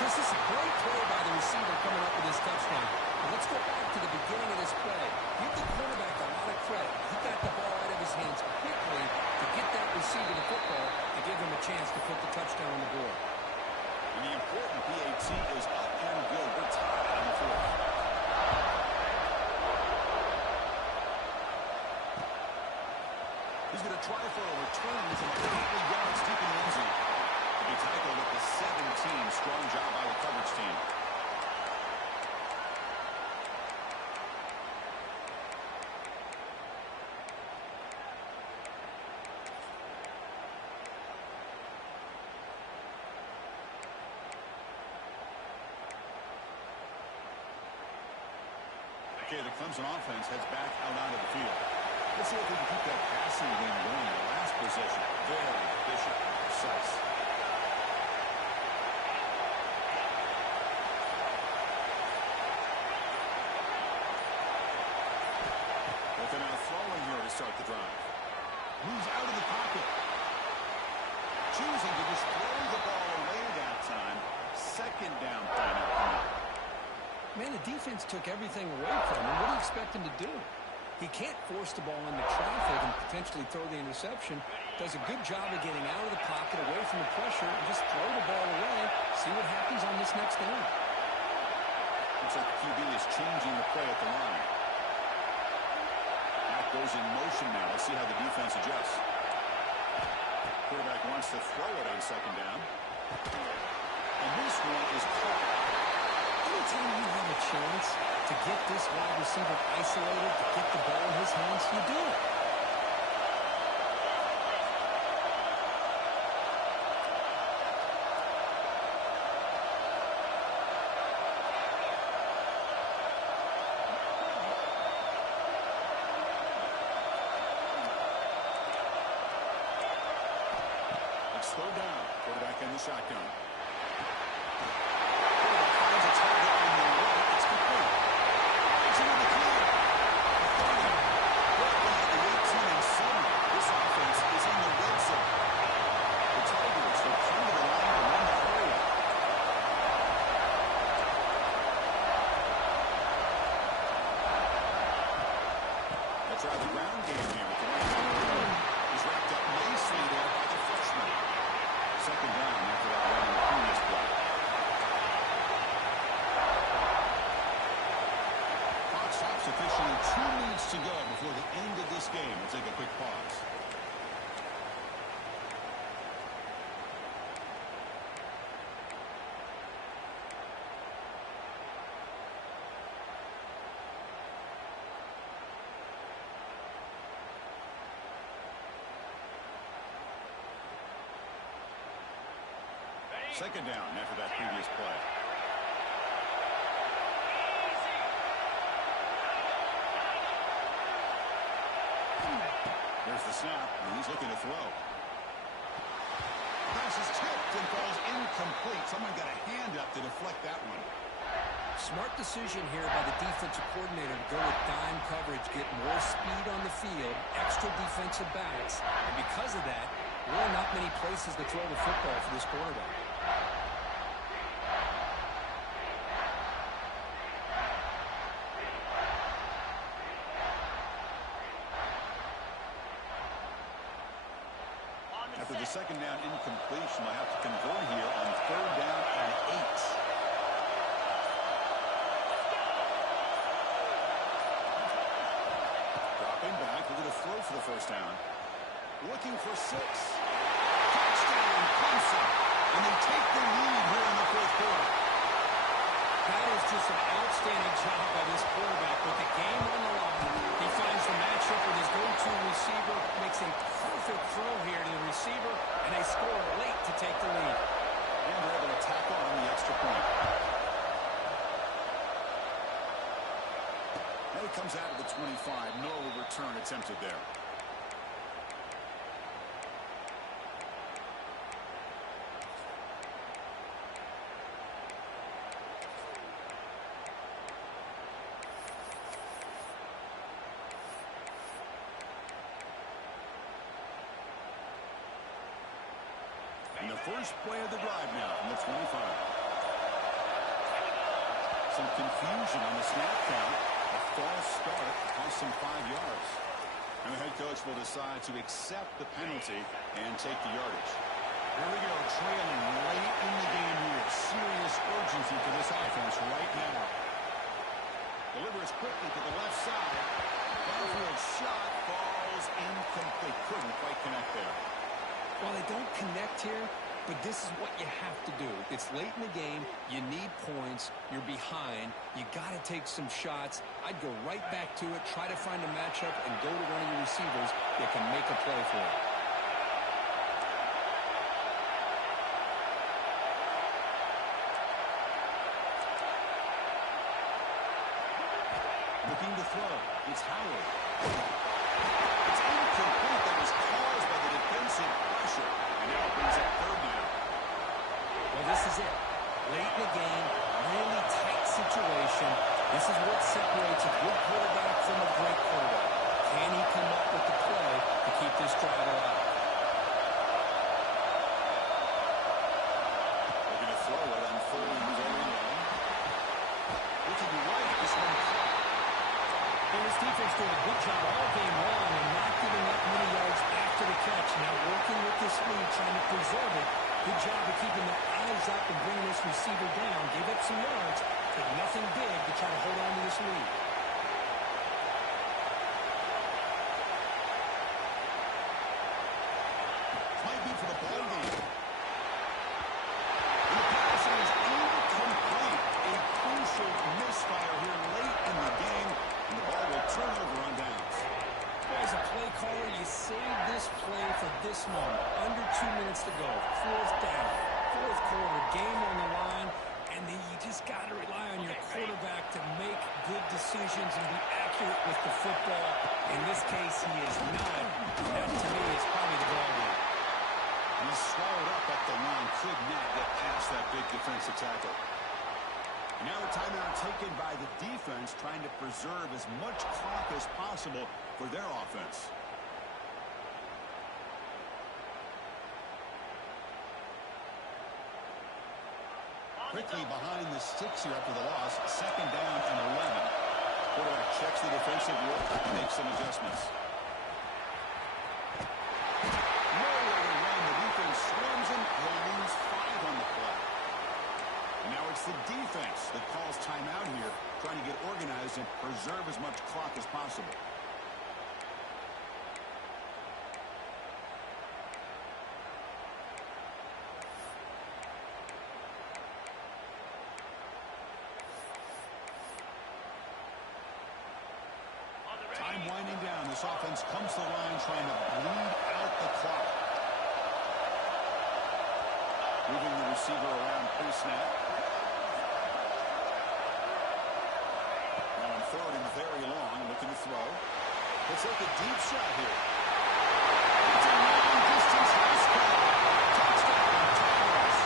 This is a great play by the receiver coming up with this touchdown. But let's go back to the beginning of this play. Give the quarterback a lot of credit. He got the ball out of his hands quickly to get that receiver the football to give him a chance to put the touchdown on the board. And the important PAT is up and good. We're tied on the 4th. He's going to try for a return. He's about 8 yards deep in the end zone. To be tackled at the 17. Strong job by the coverage team. Okay, the Clemson offense heads back out onto the field. Let's see if we can keep that passing game going in the last possession. Very efficient and precise. But they're now throwing here to start the drive. Moves out of the pocket. Choosing to just throw the ball away that time. 2nd down play now coming up. Man, the defense took everything away from him. What do you expect him to do? He can't force the ball into traffic and potentially throw the interception. Does a good job of getting out of the pocket, away from the pressure, and just throw the ball away. See what happens on this next down. Looks like the QB is changing the play at the line. That goes in motion now. Let's see how the defense adjusts. Quarterback wants to throw it on 2nd down. And this one is caught. Anytime you have a chance to get this wide receiver isolated, to get the ball in his hands, you do it. It's 3rd down. Quarterback in the shotgun. Try the ground game here with the right. He's wrapped up nicely there by the freshman. 2nd down after that run in the previous play. Clock stops officially. 2 minutes to go before the end of this game. We'll take a quick pause. second down after that previous play. There's the snap, and he's looking to throw. Pass is tipped and falls incomplete. Someone got a hand up to deflect that one. Smart decision here by the defensive coordinator to go with dime coverage, get more speed on the field, extra defensive backs, and because of that, really not many places to throw the football for this quarterback. After the second down incompletion, they'll have to convert here on third down and 8. Dropping back, they're going to throw for the first down. Looking for 6. Touchdown, Clemson. And they take the lead here in the fourth quarter. That is just an outstanding job by this quarterback with the game on the line. He finds the matchup with his go-to receiver, makes a perfect throw here to the receiver, and they score late to take the lead. And they're able to tack on the extra point. And it comes out of the 25. No return attempted there. And the first play of the drive now from the 25. Some confusion on the snap count. A false start cost some 5 yards. And the head coach will decide to accept the penalty and take the yardage. Here we go, trailing late in the game here. Serious urgency for this offense right now. Delivers quickly to the left side. Downfield shot falls incomplete. Couldn't quite connect there. Well, they don't connect here, but this is what you have to do. It's late in the game. You need points. You're behind. You got to take some shots. I'd go right back to it, try to find a matchup, and go to one of your receivers that can make a play for it. Looking to throw. It's Howard. It's incomplete. That was caused by the defensive pressure. And now it brings up third down. Well, this is it. Late in the game, really tight situation. This is what separates a good quarterback from a great quarterback. Can he come up with the play to keep this drive alive? Looking to throw it on third and very long. Looking right. This one caught. And this defense doing a good job all game long and not giving up many yards after the catch. Now working with this lead, trying to preserve it. Good job of keeping their eyes up and bringing this receiver down. Gave up some yards, but nothing big to try to hold on to this lead. Might be for the ball game. And the pass is incomplete. A crucial misfire here late in the game. And the ball will turn over on downs. As a play caller, you save this play for this moment. Under 2 minutes to go. Fourth down. Fourth quarter. Game on the line. And then you just got to rely on your quarterback to make good decisions and be accurate with the football. In this case, he is not. That, to me, is probably the ball game. He's swallowed up at the line. Could not get past that big defensive tackle. Now a timeout taken by the defense, trying to preserve as much clock as possible for their offense. Quickly behind the sticks here after the loss. Second down and 11. Quarterback checks the defensive work and makes some adjustments. Nowhere to run. The defense swarms him. He'll lose 5 on the play. And now it's the defense that calls timeout here, trying to get organized and preserve as much clock as possible. Time winding down. This offense comes to the line trying to bleed out the clock. Moving the receiver around pre-snap. Now on third and very long, looking to throw. He'll take a deep shot here. It's a long-distance house call. Touchdown, Tigers.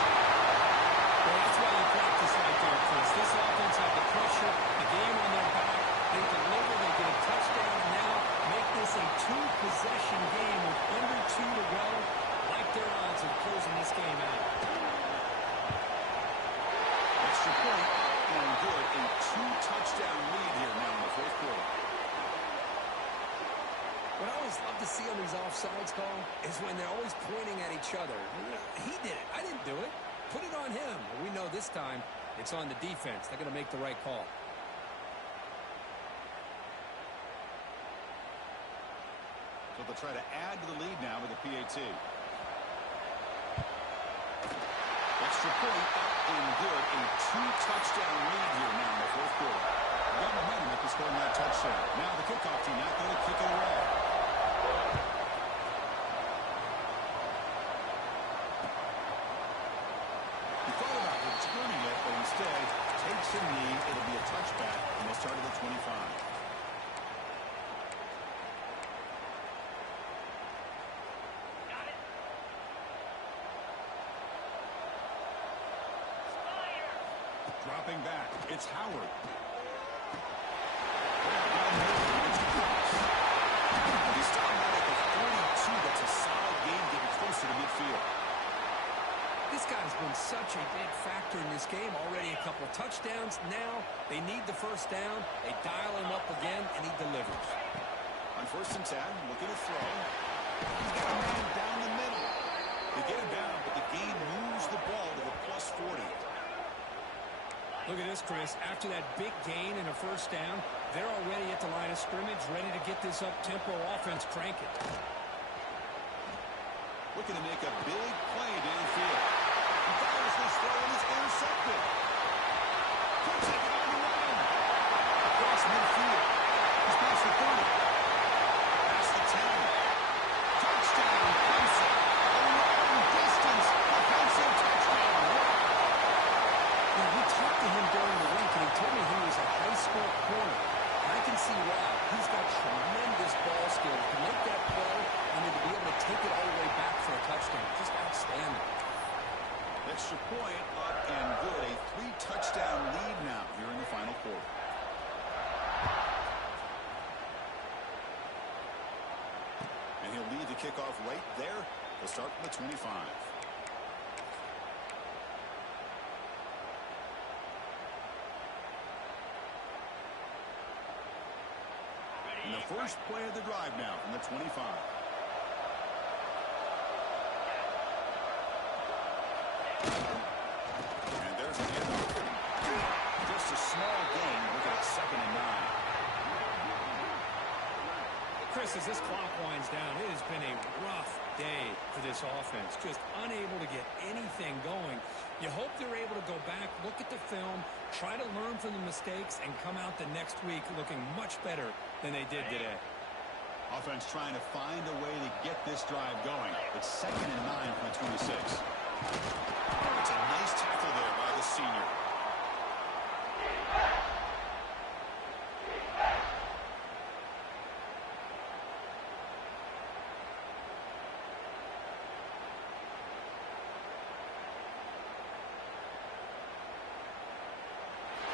Well, that's why you practice right there, Chris. This offense had the pressure, the game on their back. They deliver, they get a touchdown, and now make this a two-possession game with under 2 to go. Like their odds of closing this game out. Extra point and good. A 2-touchdown lead here now in the fourth quarter. What I always love to see on these offsides call is when they're always pointing at each other. He did it. I didn't do it. Put it on him. We know this time it's on the defense. They're going to make the right call. So they'll try to add to the lead now with the PAT. Extra point up and good. A 2-touchdown lead here now in the fourth quarter. They got momentum after scoring that touchdown. Now the kickoff team out there to kick it away. He thought about returning it, but instead takes a knee. It'll be a touchback, and they'll start at the 25. Dropping back, it's Howard. He's still out at the 42. That's a solid game getting closer to midfield. This guy's been such a big factor in this game. Already a couple touchdowns. Now they need the first down. They dial him up again, and he delivers. On 1st and 10, looking to throw. He's got a man down the middle. They get him down, but the game moves the ball to the +40. Look at this, Chris. After that big gain and a first down, they're already at the line of scrimmage, ready to get this up-tempo offense cranking. Looking to make a big play downfield. He fires this throw and it's intercepted. Could take it on the run. Across midfield. He's past the 30. Past the 10. Touchdown, Clemson. A long distance offensive touchdown. Yeah, we talked to him during the week, and he told me he was a high school corner. And I can see why. He's got tremendous ball skills to make that play and then to be able to take it all the way back for a touchdown. Just outstanding. Extra point up and good. A 3-touchdown lead now here in the final quarter. And he'll lead the kickoff right there. They'll start from the 25. And the first play of the drive now from the 25. And there's the end. Just a small gain. Look at it, 2nd and 9. Chris, as this clock winds down, it has been a rough day for this offense. Just unable to get anything going. You hope they're able to go back, look at the film, try to learn from the mistakes, and come out the next week looking much better than they did today. Offense trying to find a way to get this drive going. It's 2nd and 9 from the 26. Oh, it's a nice tackle there by the senior.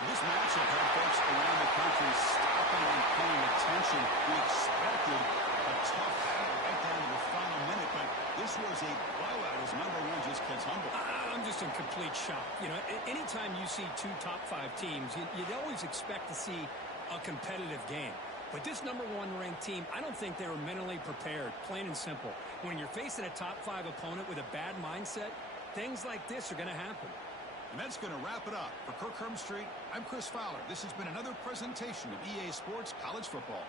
This matchup had folks around the country stopping and paying attention. We expected a tough battle right down to the final minute, but this was a blowout as number 1 just gets humbled. I'm just in complete shock. You know, anytime you see 2 top-5 teams, you'd always expect to see a competitive game. But this number 1 ranked team, I don't think they were mentally prepared, plain and simple. When you're facing a top-5 opponent with a bad mindset, things like this are going to happen. And that's going to wrap it up. For Kirk Street, I'm Chris Fowler. This has been another presentation of EA Sports College Football.